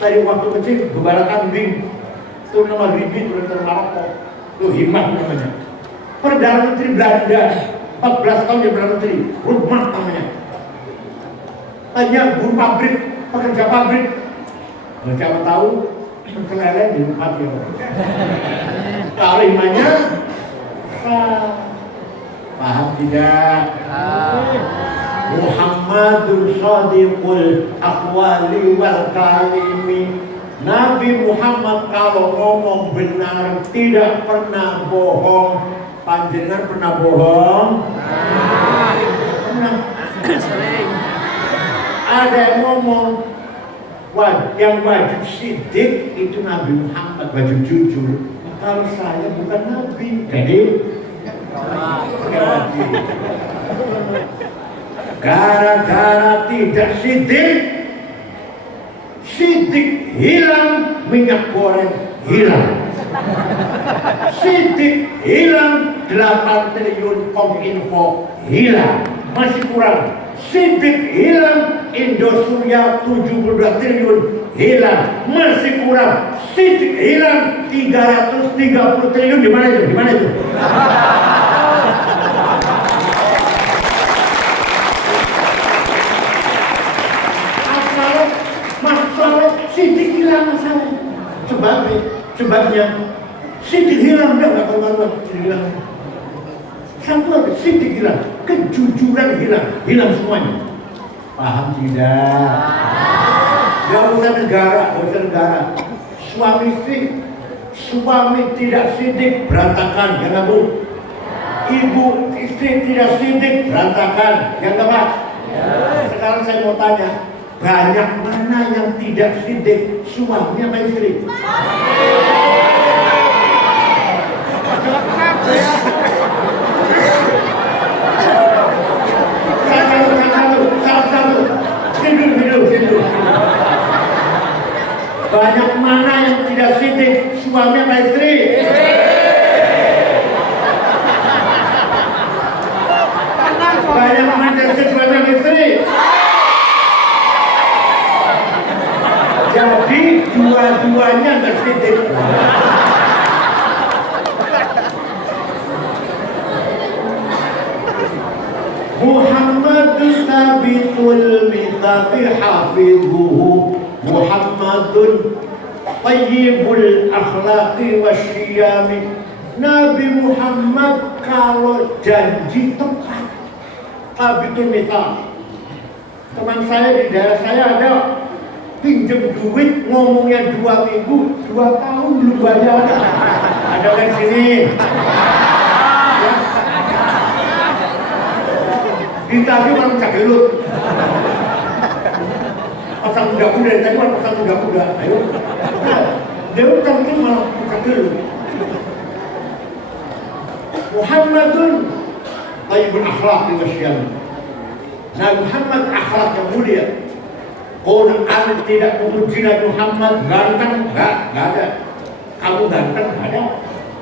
Dari waktu kecil gembala kambing, turunan Maghribi, turunan Maroko. Itu himmah namanya. Perdana Menteri Belanda 14 tahun dia Perdana Menteri, Rudman namanya. Hanya buruh pabrik, pekerja pabrik. Siapa tahu Kelelen di tempat ya. Kalimatnya paham tidak? Muhammadur Shadiqul Aqwali wal Kalimi. Nabi Muhammad kalau ngomong benar, tidak pernah bohong. Panjenengan pernah bohong? Pernah. Sering. Ada yang ngomong yang wajib sidik itu Nabi Muhammad, wajib jujur. Kalau saya bukan Nabi, jadi wajib. Gara-gara tidak sidik, sidik hilang, minyak goreng hilang. Sidik hilang, 8 triliun Kominfo hilang. Masih kurang. Sidik hilang, Indosuria 72 triliun hilang. Masih kurang. Sidik hilang, 330 triliun. Di mana itu? Di mana itu? Masalah sidik hilang masalah. Sebabnya sidik hilang, nggak kawan-kawan, sidik hilang. Satu lagi, sidik hilang, kejujuran hilang semuanya. Paham tidak? Gak usah negara. Suami tidak sidik, berantakan, ya nggak Bu? Ibu istri tidak sidik, berantakan, ya nggak Pak? Sekarang saya mau tanya, banyak mana yang tidak sidik, suami apa istri? Satu. Tidur. Banyak mana yang tidak sidik, suami apa istri? Banyak mana yang sidik, suami apa istri? Jadi dua-duanya nggak sidik. Muhammadun tabitul mitaqi hafidhuhu. Muhammadun tayyibul akhlaqi wasyiyami. Nabi Muhammad kalau janji tepat. Tabitul mitaq. Teman saya di daerah saya ada pinjam duit, ngomongnya 2 minggu, 2 tahun belum bayar. Ada kan sini? Ya. Ditagih orang cagelut. Pasang muda-muda, tadi orang pasang muda-muda. Ayo. Nah, dia utang-utang malah cagelut. Muhammadun tayyibul akhlaq wa syiyam. Nah, Muhammad akhlak yang mulia. Quran tidak memuji Nabi Muhammad ganteng, enggak ada. Kamu ganteng, enggak ada.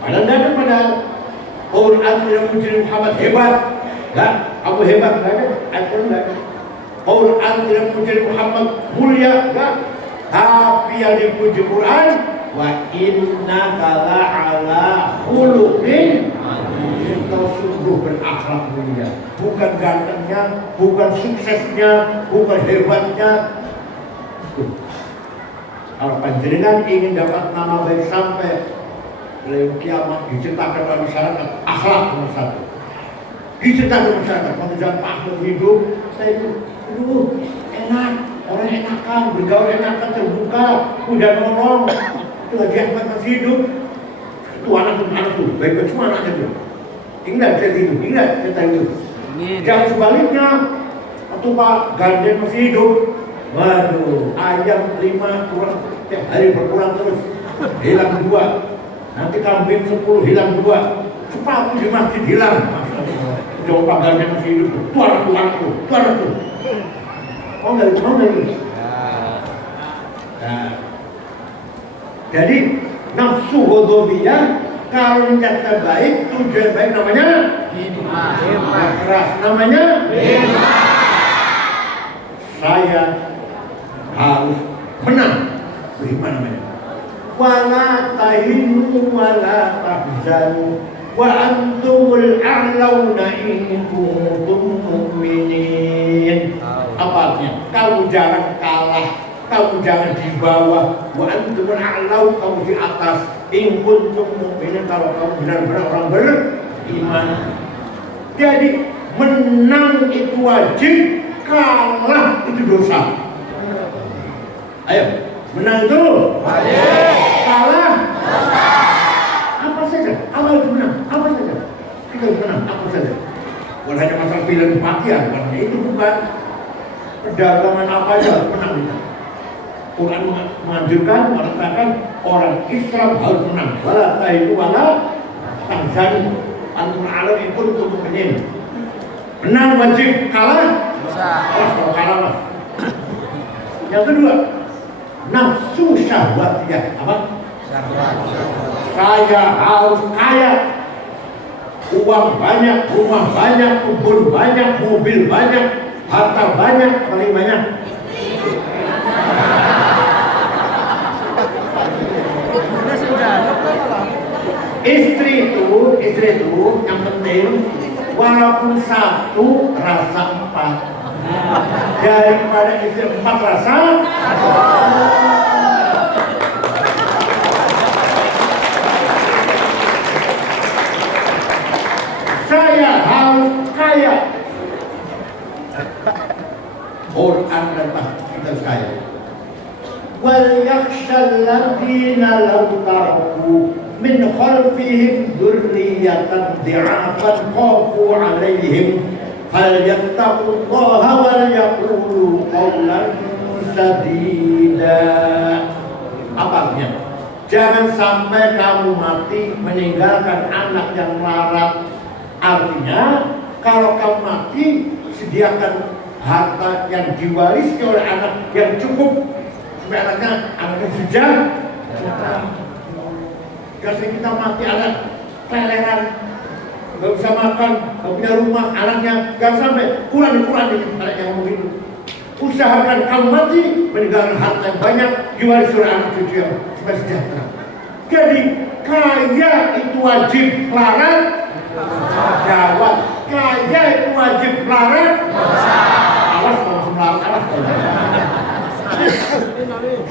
Padahal enggak ada padahal. Quran tidak memuji Nabi Muhammad hebat, enggak. Kamu hebat, enggak ada. Ayat-ayat enggak ada. Quran tidak memuji Nabi Muhammad mulia, enggak. Tapi yang dipuji Quran, wa innaka la'ala khuluqin. Kau sungguh berakhlak mulia. Bukan gantengnya, bukan suksesnya, bukan hebatnya. Kalau panjenengan ingin dapat nama baik sampai beliau kiamat, diceritakan oleh masyarakat akhlak nomor 1. Diceritakan masyarakat pada zaman Pak Ahmad hidup, saya itu, enak, orang enakan, bergaul enakan, terbuka, udah nolong. Itu Haji Ahmad masih hidup. Itu anak tuh, baik-baik semua anaknya tuh. Ingat cerita itu. Yang sebaliknya, waktu Pak Ganden masih hidup, waduh, ayam 5 kurang, tiap hari berkurang terus, hilang 2. Nanti kambing 10 hilang 2. Sepatu di masjid hilang. Coba Pak Ganden masih hidup, itu anakku. Mau nggak itu? Nah, jadi nafsu ghadabiyah kalau niatnya baik, tujuan baik namanya himmat. Keras namanya himmat. Saya harus menang. Himmat namanya. Wala tahinu wala tahzanu wa antumul a'launa in kuntum mu'minin. Apa artinya? Kamu jangan kalah kamu jangan di bawah, wa antumul a'lau, kamu di atas. In kuntum mu'minin, kalau kamu benar-benar orang beriman. Jadi menang itu wajib, kalah itu dosa. Ayo, menang itu wajib, kalah dosa. Apa saja, apa itu menang, apa saja. Kita harus menang, apa saja. Bukan hanya masalah pilihan pakaian, karena itu bukan. Perdagangan apa aja harus menang kita. Quran menganjurkan, mengatakan orang Islam harus menang. Wala ta'idu wala tahzanu antum a'lam in kuntum mu'minin. Menang wajib, kalah awas kalau kalah lah. Yang kedua, nafsu syahwatiyah. Apa? Saya harus kaya, uang banyak, rumah banyak, kebun banyak, mobil banyak, harta banyak, paling banyak. Istri itu yang penting walaupun satu rasa empat, daripada istri empat rasa. Saya harus kaya. Quran dan kita kaya. Wal yakhshal ladina law taraku min khalfihim dzurriyyatan dhi'afan khafu 'alaihim falyattaqullaha wal yaqulu qawlan sadida. Apa artinya? Jangan sampai kamu mati meninggalkan anak yang melarat. Artinya kalau kamu mati, sediakan harta yang diwarisi oleh anak yang cukup supaya anaknya sejahtera. Biasanya kita mati anak keleran, nggak bisa makan, nggak punya rumah, anaknya jangan sampai kurang anak yang ngomong itu. Usahakan kamu mati meninggalkan harta yang banyak diwarisi oleh anak cucu yang supaya sejahtera. Jadi kaya itu wajib, larat jawab. Kaya itu wajib, larat awas kalau semalam, awas kalau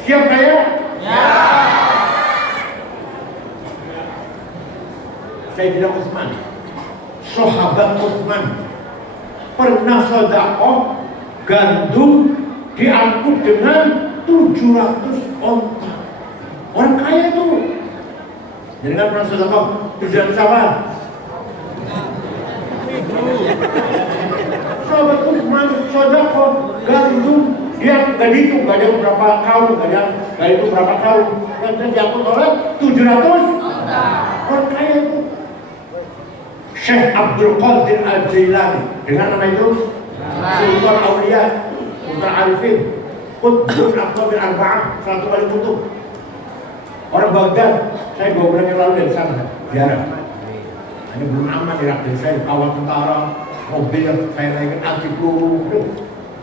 siap kaya? Ya. Sayyidina Utsman, sahabat Utsman, pernah sedekah gandum diangkut dengan 700 onta. Orang kaya itu. Jadi kan pernah sedekah tujuan siapa? Sahabat Utsman sedekah gandum, dia nggak dihitung, nggak ada berapa kaum, nggak itu berapa kaum, dan diangkut oleh 700 orang kaya itu. Syekh Abdul Qadir Al-Jilani, dengan nama itu Sultan Aulia, Sultan Arifin, Qutbul Aqtabil Arba'ah, 100 kali kutub. Orang Baghdad, saya 2 bulan yang lalu dari sana ziarah. Ini belum aman Irak, jadi saya kawal tentara, mobil saya naikkan anti peluru,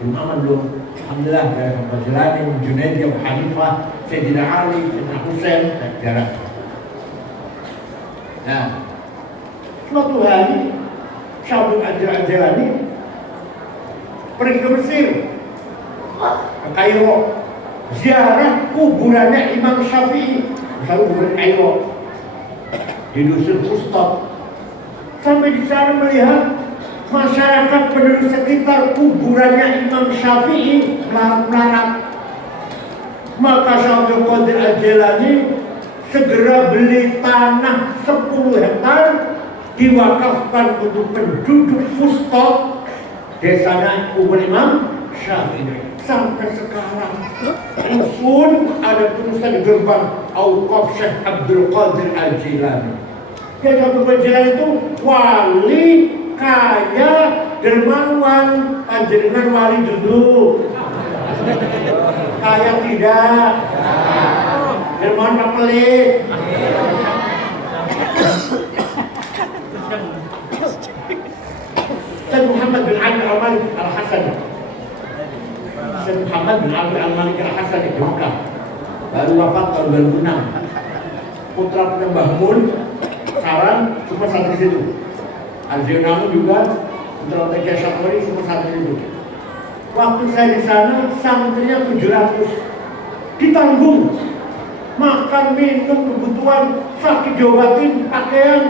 belum aman belum. Alhamdulillah dari Abu Jalani, Junaidi, Abu Hanifah, Sayyidina Ali, Sayyidina Husain, saya ziarah. Nah, suatu hari Syabul Al-Jalani pergi ke Mesir, ke Kairo, ziarah kuburannya Imam Syafi'i, misalnya kuburan Kairo di dusun Fustat. Sampai di sana melihat masyarakat penduduk sekitar kuburannya Imam Syafi'i melarat. Maka Syabul Qadir Al-Jalani segera beli tanah 10 hektar diwakafkan untuk penduduk Fustat, desanya kubur Imam Syafi'i. Sampai sekarang pun ada tulisan di gerbang Auqaf Syekh Abdul Qadir Al-Jilani. Syekh Abdul Qadir Al-Jilani itu wali kaya dermawan. Panjenengan wali duduk, kaya tidak, dermawan apa pelit. Syekh Muhammad bin Ali Al-Malik Al-Hasani, Syekh Muhammad bin Ali Al-Malik Al-Hasani di Mekah, baru wafat tahun 2006. Putra Mbah Mun Saran semua satu di situ. Al-Jinamu juga putra Kiai Syafuri semua satu di situ. Waktu saya di sana santrinya 700. ditanggung, makan, minum, kebutuhan, sakit diobatin, pakaian,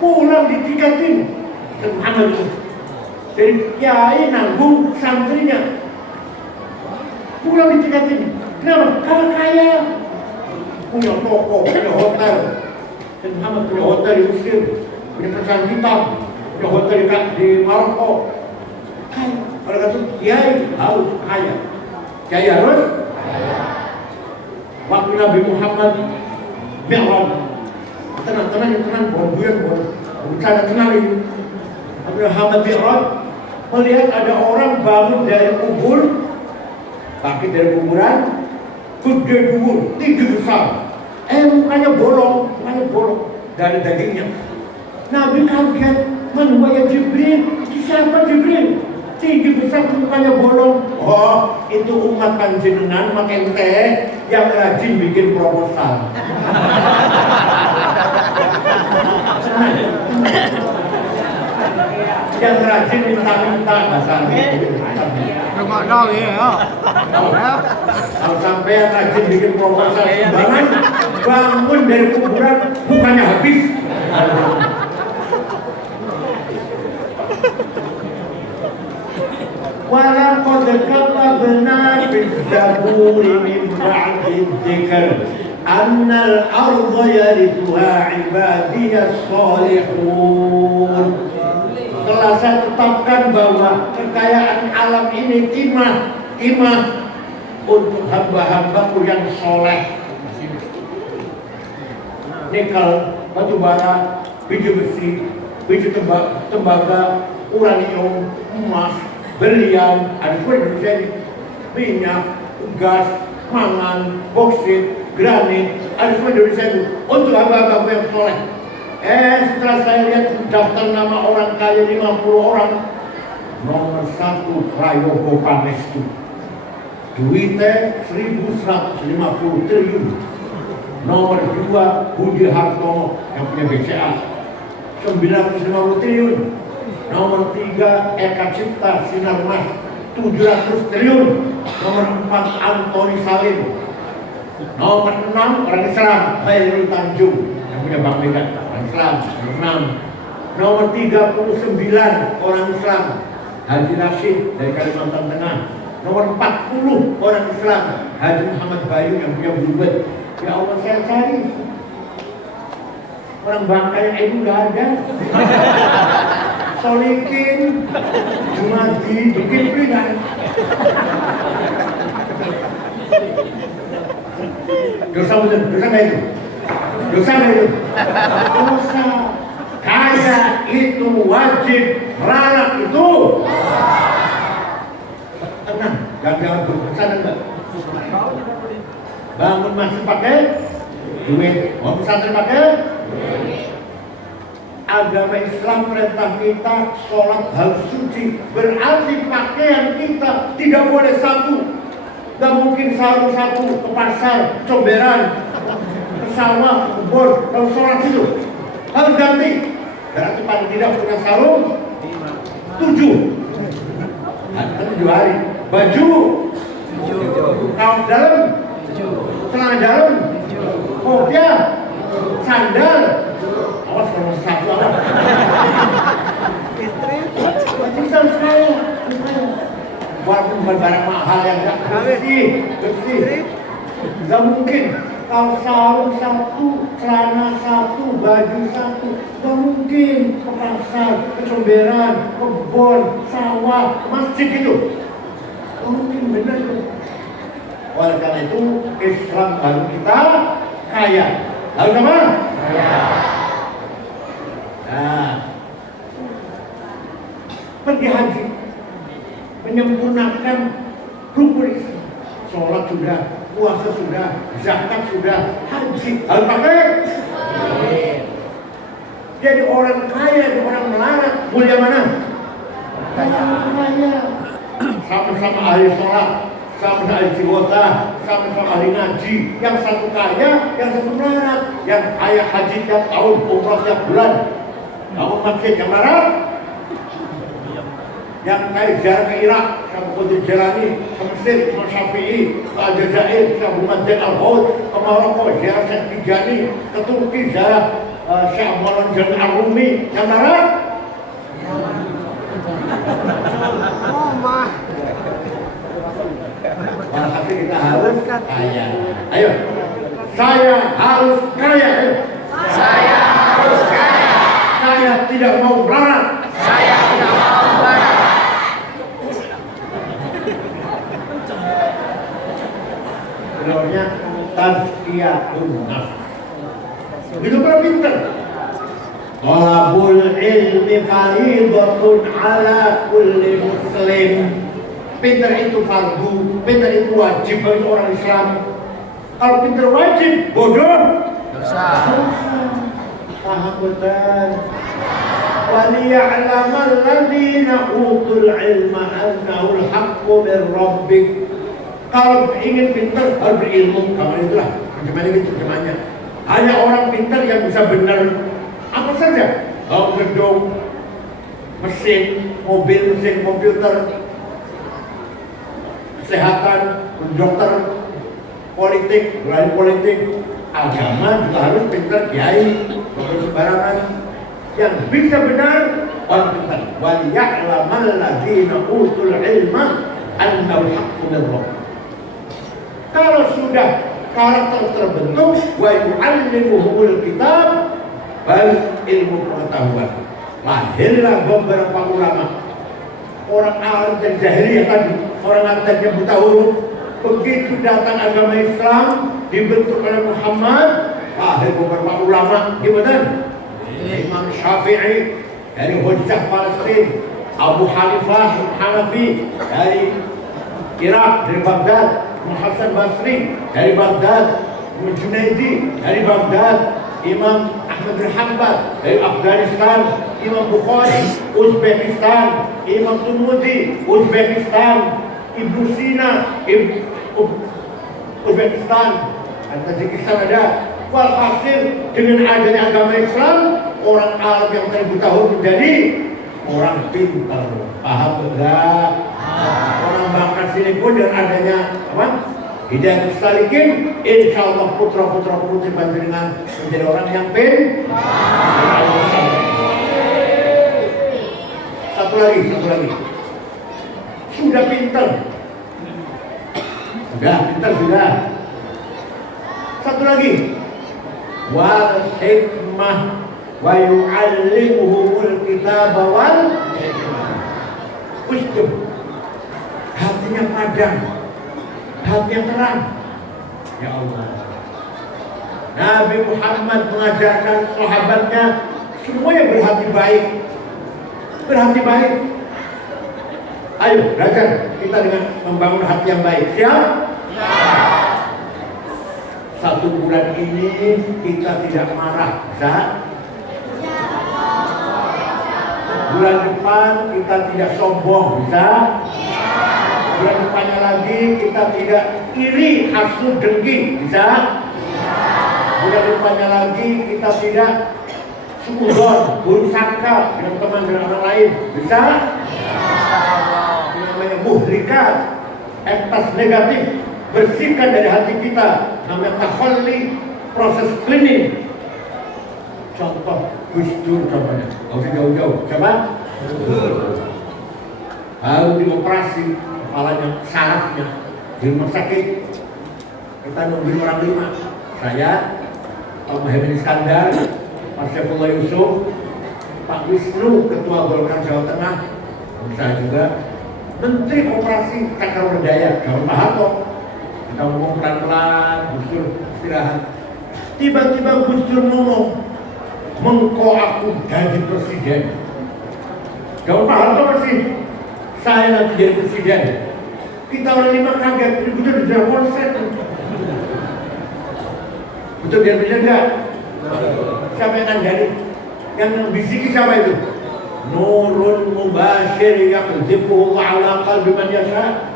pulang ditiketin. Subhanallah. Jadi kiai nanggung santrinya, pulang ditiketin. Kenapa? Karena kaya, punya toko, punya hotel. Dan Muhammad punya hotel di Mesir, punya perusahaan hitam, punya hotel di Maroko. Kaya. Kalau kata kiai harus kaya. Kiai harus kaya. Waktu Nabi Muhammad Mi'raj, tenang, bukan bercanda tenang ini. Nabi Muhammad Mi'raj melihat ada orang bangun dari kubur, bangkit dari kuburan, gede dhuwur, tinggi besar. Mukanya bolong dari dagingnya. Nabi kaget, man huwa ya Jibril? Siapa Jibril? Tinggi besar, mukanya bolong. Oh, itu umat panjenengan makan teh yang rajin bikin proposal. Yang rajin minta-minta bahasanya. Rumah dong ya. Kalau sampai yang rajin bikin proposal sumbangan, bangun dari kuburan bukannya habis. Walaqad katabna fil zaburi min ba'di dzikr annal arda yarithuha ibadiyas salihun. Setelah saya tetapkan bahwa kekayaan alam ini timah untuk hamba-hambaku yang soleh. Nikel, batu bara, biji besi, biji tembaga, uranium, emas, berlian, ada semua di Indonesia ini. Minyak, gas, mangan, boksit, granit, ada semua di Indonesia itu untuk hamba-hambaku yang soleh. Setelah saya lihat daftar nama orang kaya 50 orang, nomor 1 Prayogo Pangestu, duitnya 1.150 triliun. Nomor 2 Budi Hartono yang punya BCA 950 triliun. Nomor 3 Eka Cipta Sinarmas 700 triliun. Nomor 4 Antoni Salim. Nomor 6 orang Islam Khairul Tanjung yang punya Bank Mega, orang Islam. Nomor 39 orang Islam Haji Rashid dari Kalimantan Tengah. Nomor 40 orang Islam Haji Muhammad Bayu yang punya Bluebird. Ya Allah, saya cari orang Bangka yang itu udah ada. Solikin, Jumadi, bikin pilihan. Dosa nggak itu? Dosa. Kaya itu wajib, melarat itu. Tenang, jangan berpesan enggak. Bangun masih pakai duit, mau pesantren pakai duit. Agama Islam perintah kita sholat harus suci, berarti pakaian kita tidak boleh satu. Gak mungkin sarung satu ke pasar, comberan, ke sawah, ke kebun, kalau sholat itu harus ganti. Berarti paling tidak punya sarung 7. Nah, 7 hari. Baju, kaos dalam, celana dalam, kopiah, sandal. Awas kalau satu awas. Kita harus kaya. Walaupun barang mahal yang gak bersih. Gak mungkin kalau sarung satu, celana satu, baju satu. Gak mungkin ke pasar, ke comberan, ke kebun, sawah, masjid itu. Gak mungkin, benar itu. Oleh karena itu Islam baru kita kaya. Harus apa? Kaya. Nah, pergi haji, menyempurnakan rukun Islam. Sholat sudah, puasa sudah, zakat sudah, haji harus pakai. Jadi orang kaya dan orang melarat mulia mana? Kaya. Sama-sama ahli sholat, sama-sama ahli istighosah, sama-sama ahli ngaji. Yang satu kaya, yang satu melarat. Yang kaya haji tiap tahun, umrah tiap bulan. Kamu maksud yang melarat? yang kayak ziarah ke Irak, Syekh Qadir Jilani, ke Mesir, Imam Syafi'i, ke Aljazair, Syekh Muhammad Al-Haud, ke Maroko, ziarah Syekh Tijani, ke Turki, ziarah Syekh Maulana Jalal Ar-Rumi, yang barat. Oh, mah. Walhasil kita harus kaya. Ayo, saya harus kaya. Ayo. Saya harus kaya. Saya tidak mau melarat. Saya tidak mau melarat. Sebenarnya tazkiyatun nafs. Begitu pula pintar. Talabul ilmi faridatun ala kulli muslim. Pintar itu fardu, pintar itu wajib bagi orang Islam. Kalau pintar wajib, bodoh. Dosa. Paham betul. وَلِيَعْلَمَ الَّذِينَ أُوتُوا الْعِلْمَ أَنَّهُ الْحَقُّ مِنْ رَبِّكَ. Kalau ingin pintar harus berilmu. Kamu itulah terjemahannya. Hanya orang pintar yang bisa benar apa saja. Gedung, mesin, mobil, mesin komputer, kesehatan, dokter, politik, belajar politik, agama juga harus pintar, kiai, bukan sembarangan. Yang bisa benar orang pintar. وَلِيَعْلَمَ الَّذِينَ أُوتُوا الْعِلْمَ أَنَّهُ الْحَقُّ مِنْ رَبِّكَ. Kalau sudah karakter terbentuk, wa yu'allimuhumul kitab, baik ilmu pengetahuan. Lahirlah beberapa ulama, orang alim dan jahiliyah tadi, orang atasnya buta huruf. Begitu datang agama Islam dibentuk oleh Muhammad, lahir beberapa ulama. Gimana? Imam Syafi'i dari Hujjah Palestin, Abu Hanifah Hanafi dari Irak, dari Baghdad, Hasan Basri dari Baghdad, Imam Junaidi dari Baghdad, Imam Ahmad bin Hanbal dari Afghanistan, Imam Bukhari Uzbekistan, Imam Tirmidzi Uzbekistan, Ibnu Sina Uzbekistan, dan Tajikistan ada. Walhasil dengan adanya agama Islam, orang Arab yang tadi buta huruf menjadi orang pintar. Paham enggak? Orang Bangka sini pun dengan adanya apa? Hidayah Salikin, insya Allah putra-putra putri panjenengan menjadi orang yang pintar. Satu lagi. Sudah pintar. Sudah. Satu lagi. Wal hikmah wa yu'allimuhumul kitaba wal hikmah. Hatinya padam, hatinya terang. Ya Allah, Nabi Muhammad mengajarkan sahabatnya semuanya berhati baik. Ayo belajar kita dengan membangun hati yang baik. Siap? Satu bulan ini kita tidak marah, bisa? Bulan depan kita tidak sombong, bisa? Bulan depannya lagi kita tidak iri, hasud, dengki, bisa? Bulan depannya lagi kita tidak suudzon, buruk sangka dengan teman dan orang lain, bisa? Ini namanya muhlikat, ektas negatif, bersihkan dari hati kita, namanya takhalli, proses cleaning. Contoh Gus Dur contohnya, nggak usah jauh-jauh, coba. Baru dioperasi kepalanya, sarafnya di rumah sakit. Kita nungguin orang 5. Saya, Pak Muhammad Iskandar, Pak Syaifullah Yusuf, Pak Wisnu, Ketua Golkar Jawa Tengah, saya juga Menteri Koperasi Cakra Berdaya, Pak Harto. Kita ngomong pelan-pelan, Gus Dur istirahat. Tiba-tiba Gus Dur ngomong, "Mengko aku jadi presiden." Pak Harto masih, "Saya nanti jadi presiden." Kita orang 5 kaget, ini Gus Dur udah konsep. Betul dia presiden enggak? Siapa yang akan jadi? Yang bisiki siapa itu? Nurun mubashir yaqdzifuhu ala qalbi man yasha.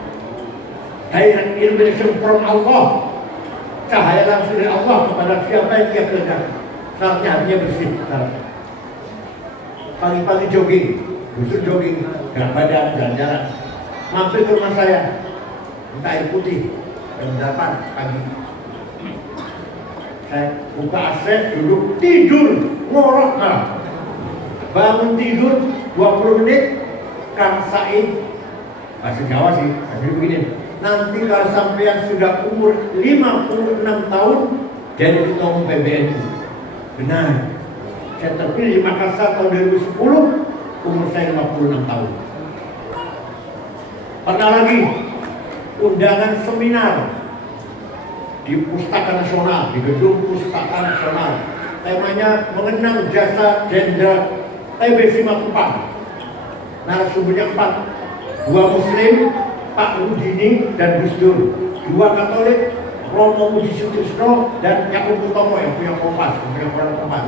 Direct illumination from Allah, cahaya langsung dari Allah kepada siapa yang dia kehendaki. Syaratnya hatinya bersih. Pagi-pagi jogging, justru jogging. berat badan, jalan-jalan. Mampir ke rumah saya, minta air putih, jam 8 pagi. Saya buka AC, duduk, tidur, ngorok malah. Bangun tidur 20 menit, Kang Said, bahasa Jawa sih, tapi begini. Nanti kalau sampean sudah umur 56 tahun, jadi ketua umum PBNU. Benar. Saya terpilih di Makassar tahun 2010, umur saya 56 tahun. Pernah lagi undangan seminar di Pustaka Nasional, di gedung Pustaka Nasional. Temanya mengenang jasa Jenderal TB Simatupang. Narasumbernya 4, 2 Muslim, Pak Rudini dan Gus Dur, 2 Katolik, Romo Budi Sutisno dan Yakub Utomo yang punya Kompas, yang punya koran Kompas.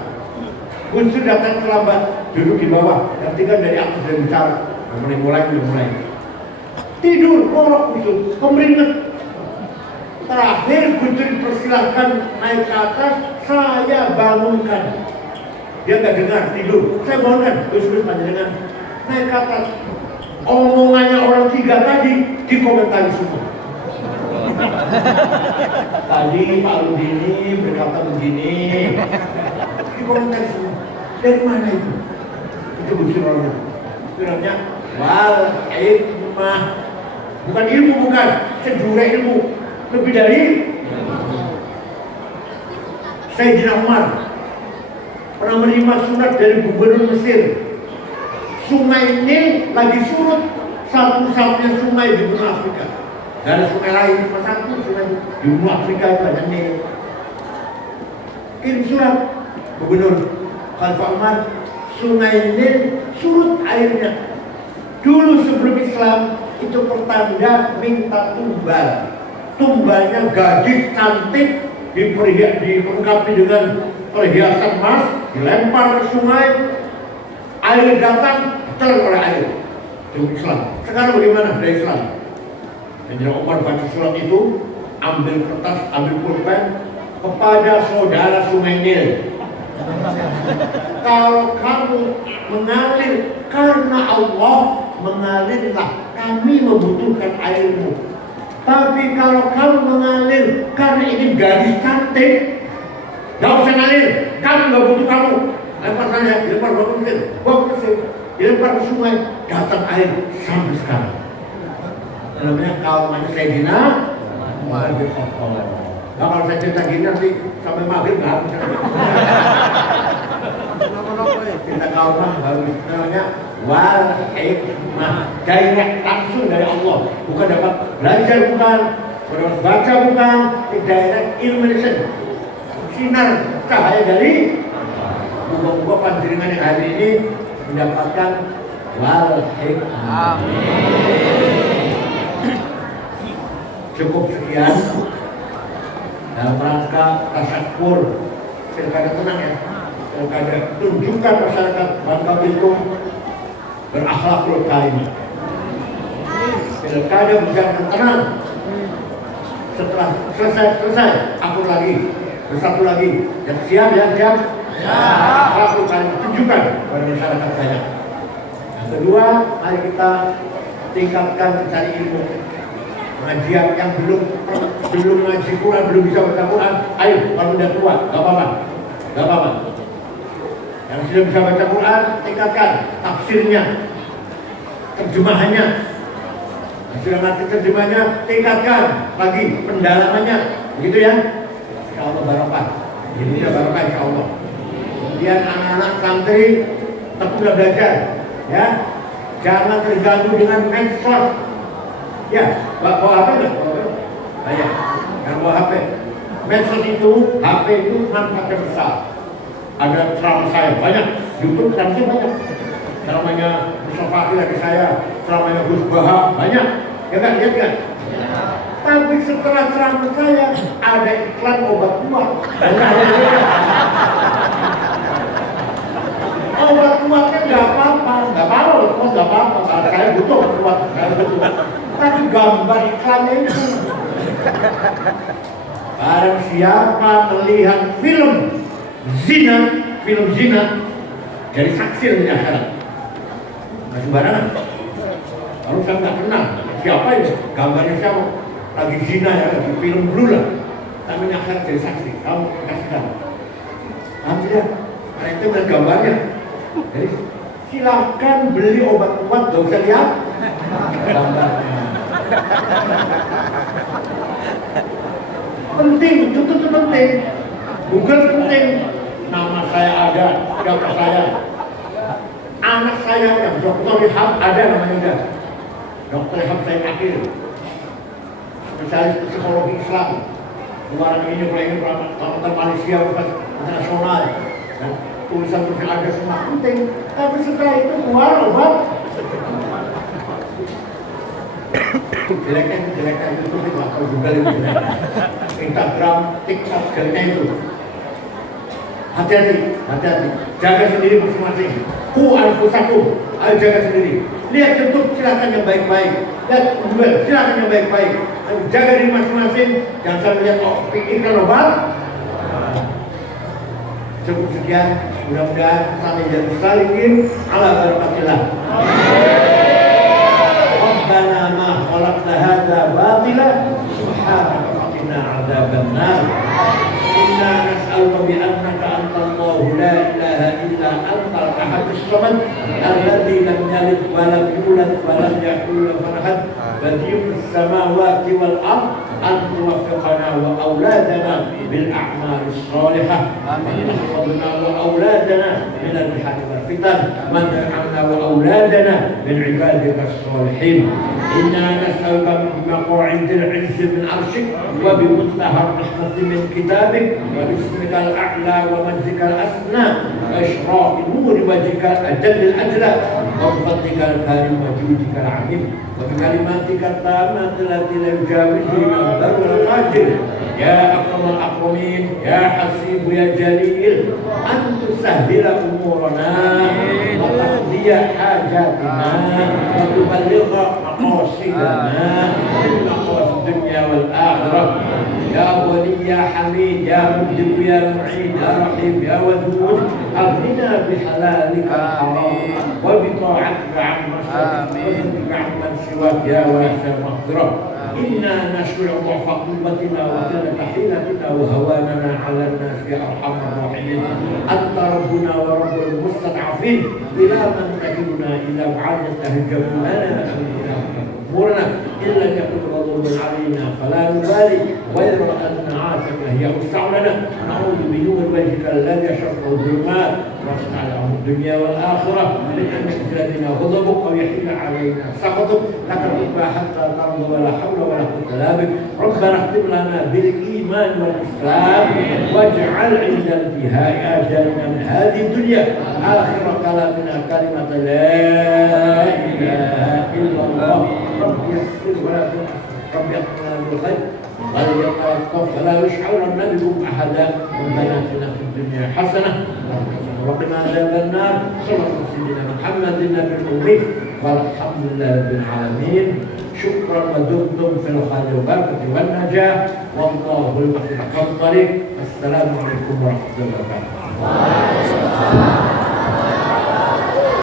Gus Dur datang terlambat, duduk di bawah, dan tinggal dari atas dan bicara. Mulai. Tidur, ngorok Gus Dur, kemeringet. Terakhir Gus Dur dipersilahkan naik ke atas, saya bangunkan. Dia nggak dengar, tidur. Saya bangunkan, Gus Dur panjenengan naik ke atas. Omongannya orang 3 tadi dikomentari semua. Tadi Pak Rudini berkata begini, dikomentari semua. Dari mana itu? Itu Gus Dur. Filmnya wal hikmah, bukan ilmu, bukan sejure ilmu, lebih dari Sayyidina Umar pernah menerima surat dari gubernur Mesir. Sungai Nil lagi surut, satu-satunya sungai di benua Afrika. Gak ada sungai lain, cuma satu sungai di benua Afrika itu ada Nil. Kirim surat gubernur Khalifah Umar, sungai Nil surut airnya. Dulu sebelum Islam itu pertanda minta tumbal. Tumbalnya gadis cantik dilengkapi dengan perhiasan emas, dilempar ke sungai. Air datang, telan oleh air. Itu Islam. Sekarang bagaimana dari Islam? Jadi Umar baca surat itu, ambil kertas, ambil pulpen kepada saudara Sungai Nil. Kalau kamu mengalir karena Allah, mengalirlah. Kami membutuhkan airmu. Tapi kalau kamu mengalir karena ingin gadis cantik, gak usah ngalir. Kami gak butuh kamu. Lempar saja, dilempar bawa Mesir, dilempar ke sungai, datang air sampai sekarang. Namanya kaumannya Sayyidina Umar bin Khattab. Nah, kalau saya cerita gini nanti sampai maghrib nggak habis. Cerita kauman bagus, namanya wal hikmah, direct langsung dari Allah, bukan dapat belajar, bukan dapat baca, bukan direct illumination, sinar cahaya dari. Moga-moga panjenengan yang hari ini mendapatkan wal hikmah. Cukup sekian dalam rangka tasakur pilkada tenang ya. Pilkada tunjukkan masyarakat Bangka Belitung berakhlakul karimah. Pilkada berjalan tenang. Setelah selesai akur lagi, bersatu lagi. Yang siap, yang siap. Lakukan, tunjukkan kepada masyarakat banyak. Yang kedua, mari kita tingkatkan mencari ilmu. Pengajian yang belum ngaji Quran, belum bisa baca Quran, ayo kalau udah tua, gak apa-apa. Yang sudah bisa baca Quran, tingkatkan tafsirnya, terjemahannya. Yang sudah ngerti terjemahannya, tingkatkan lagi pendalamannya, begitu ya. Insya Allah barokah, hidupnya barokah insya Allah. Kemudian anak-anak santri tekun belajar, ya, jangan terganggu dengan medsos, ya, bawa HP nggak? Ya, jangan bawa HP. Medsos itu, HP itu manfaatnya besar. Ada ceramah saya banyak, YouTube ceramahnya banyak, ceramahnya Mustafa Akhir lagi saya, ceramahnya Gus Baha banyak, ya kan, lihat kan? Tapi setelah ceramah saya ada iklan obat kuat. Obat kuatnya nggak apa-apa. Karena saya butuh obat kuat, Tapi gambar iklannya itu. Barang siapa melihat film zina dari saksi dan akhirat, nggak sembarangan. Lalu saya nggak kenal siapa itu, gambarnya siapa, lagi zina ya, lagi film dulu lah. Tapi nyasar jadi saksi, kamu kasih tahu. Tidak, karena itu dan gambarnya. Jadi silakan beli obat-obat, gak usah lihat gambarnya. Penting, itu penting. Google penting. Nama saya ada, siapa saya. Anak saya yang Dr. Rihab ada namanya juga. Dr. Rihab saya akhir. Spesialis psikologi Islam. Luaran ini pengamat Malaysia internasional. Dan tulisan ada semua penting. Tapi setelah itu keluar obat. Jeleknya itu atau Google itu jeleknya. Instagram, TikTok jeleknya itu. Hati-hati. Jaga sendiri masing-masing. Anfusakum, ayo jaga sendiri. Lihat YouTube silakan yang baik-baik. Lihat Google silakan yang baik-baik. Jaga diri masing-masing. Jangan sampai lihat iklan obat. Cukup sekian. Mudah-mudahan sampai jadi salihin ala barakatillah. Rabbana ma khalaqta hadza batila subhanaka faqina adzaban nar. Inna nas'aluka bi annaka antallahu la ilaha illa antal ahadus samad alladzi lam yalid wa lam yulad wa lam yakul lahu kufuwan ahad badi'us samawati wal ard an tuwaffiqana wa auladana bil a'malis salihah wa tahfazna wa auladana min al-bihar wal fitan wa taj'alna wa auladana min ibadika as-salihin. Inna nas'aluka bi maq'idil 'izzi min 'arshik wa bi muntahar rahmati min kitabik wa bismikal a'la wa majzikal asna wa ishraqi nuri wajhikal ajallil ajla wa bifadlikal karim wa judikal 'amim wa bi kalimatikal tammati allati la yujawizuha al-barr wal fajir ya akramal akramin ya hasib ya jalil an tusahhila umurana wa taqdiya hajatina wa tuballigha maqasidana min maqasid dunya wal akhirah ya wali ya hamid ya mujib ya mu'id ya rahim ya wadud aghnina bihalalika al-haram wa bi ta'atika 'amma siwak wa amman siwak ya wasi'ul maghfirah. Inna nashku'u dha'fa quwwatina wa qillata hilatina wa hawanana 'ala an-nas ya arhamar rahimin. Anta rabbuna wa rabbul mustad'afin ila man takiluna ila ba'd tahajjabuna lana umurana illa yakun ghadabun 'alaina fala nubali ghayra an na'asaka hiya us'alana na'udhu bi nur wajhika alladhi yashaqqa al-dhulumat wa as'aluhu ad-dunya wal akhirah min an yakfilana ghadabuk aw yahilla 'alaina sakhatuk laka rabba hatta tarda wa la hawla wa la quwwata illa bik. Rabbana ikhtim lana bil iman wal islam waj'al 'inda intihai ajalina min hadhihi ad-dunya akhir kalamina kalimat la ilaha illallah. رب يسر ولا تؤثر رب يقنا بالخير ولا يتوقف ولا يشعرن بكم احدا ربنا اتنا في الدنيا حسنه وقنا عذاب النار صلى الله على سيدنا محمد النبي الامي والحمد لله رب العالمين. شكرا ودمتم في الخير والبركه والنجاه والله المخلص الطريق. السلام عليكم ورحمه الله وبركاته.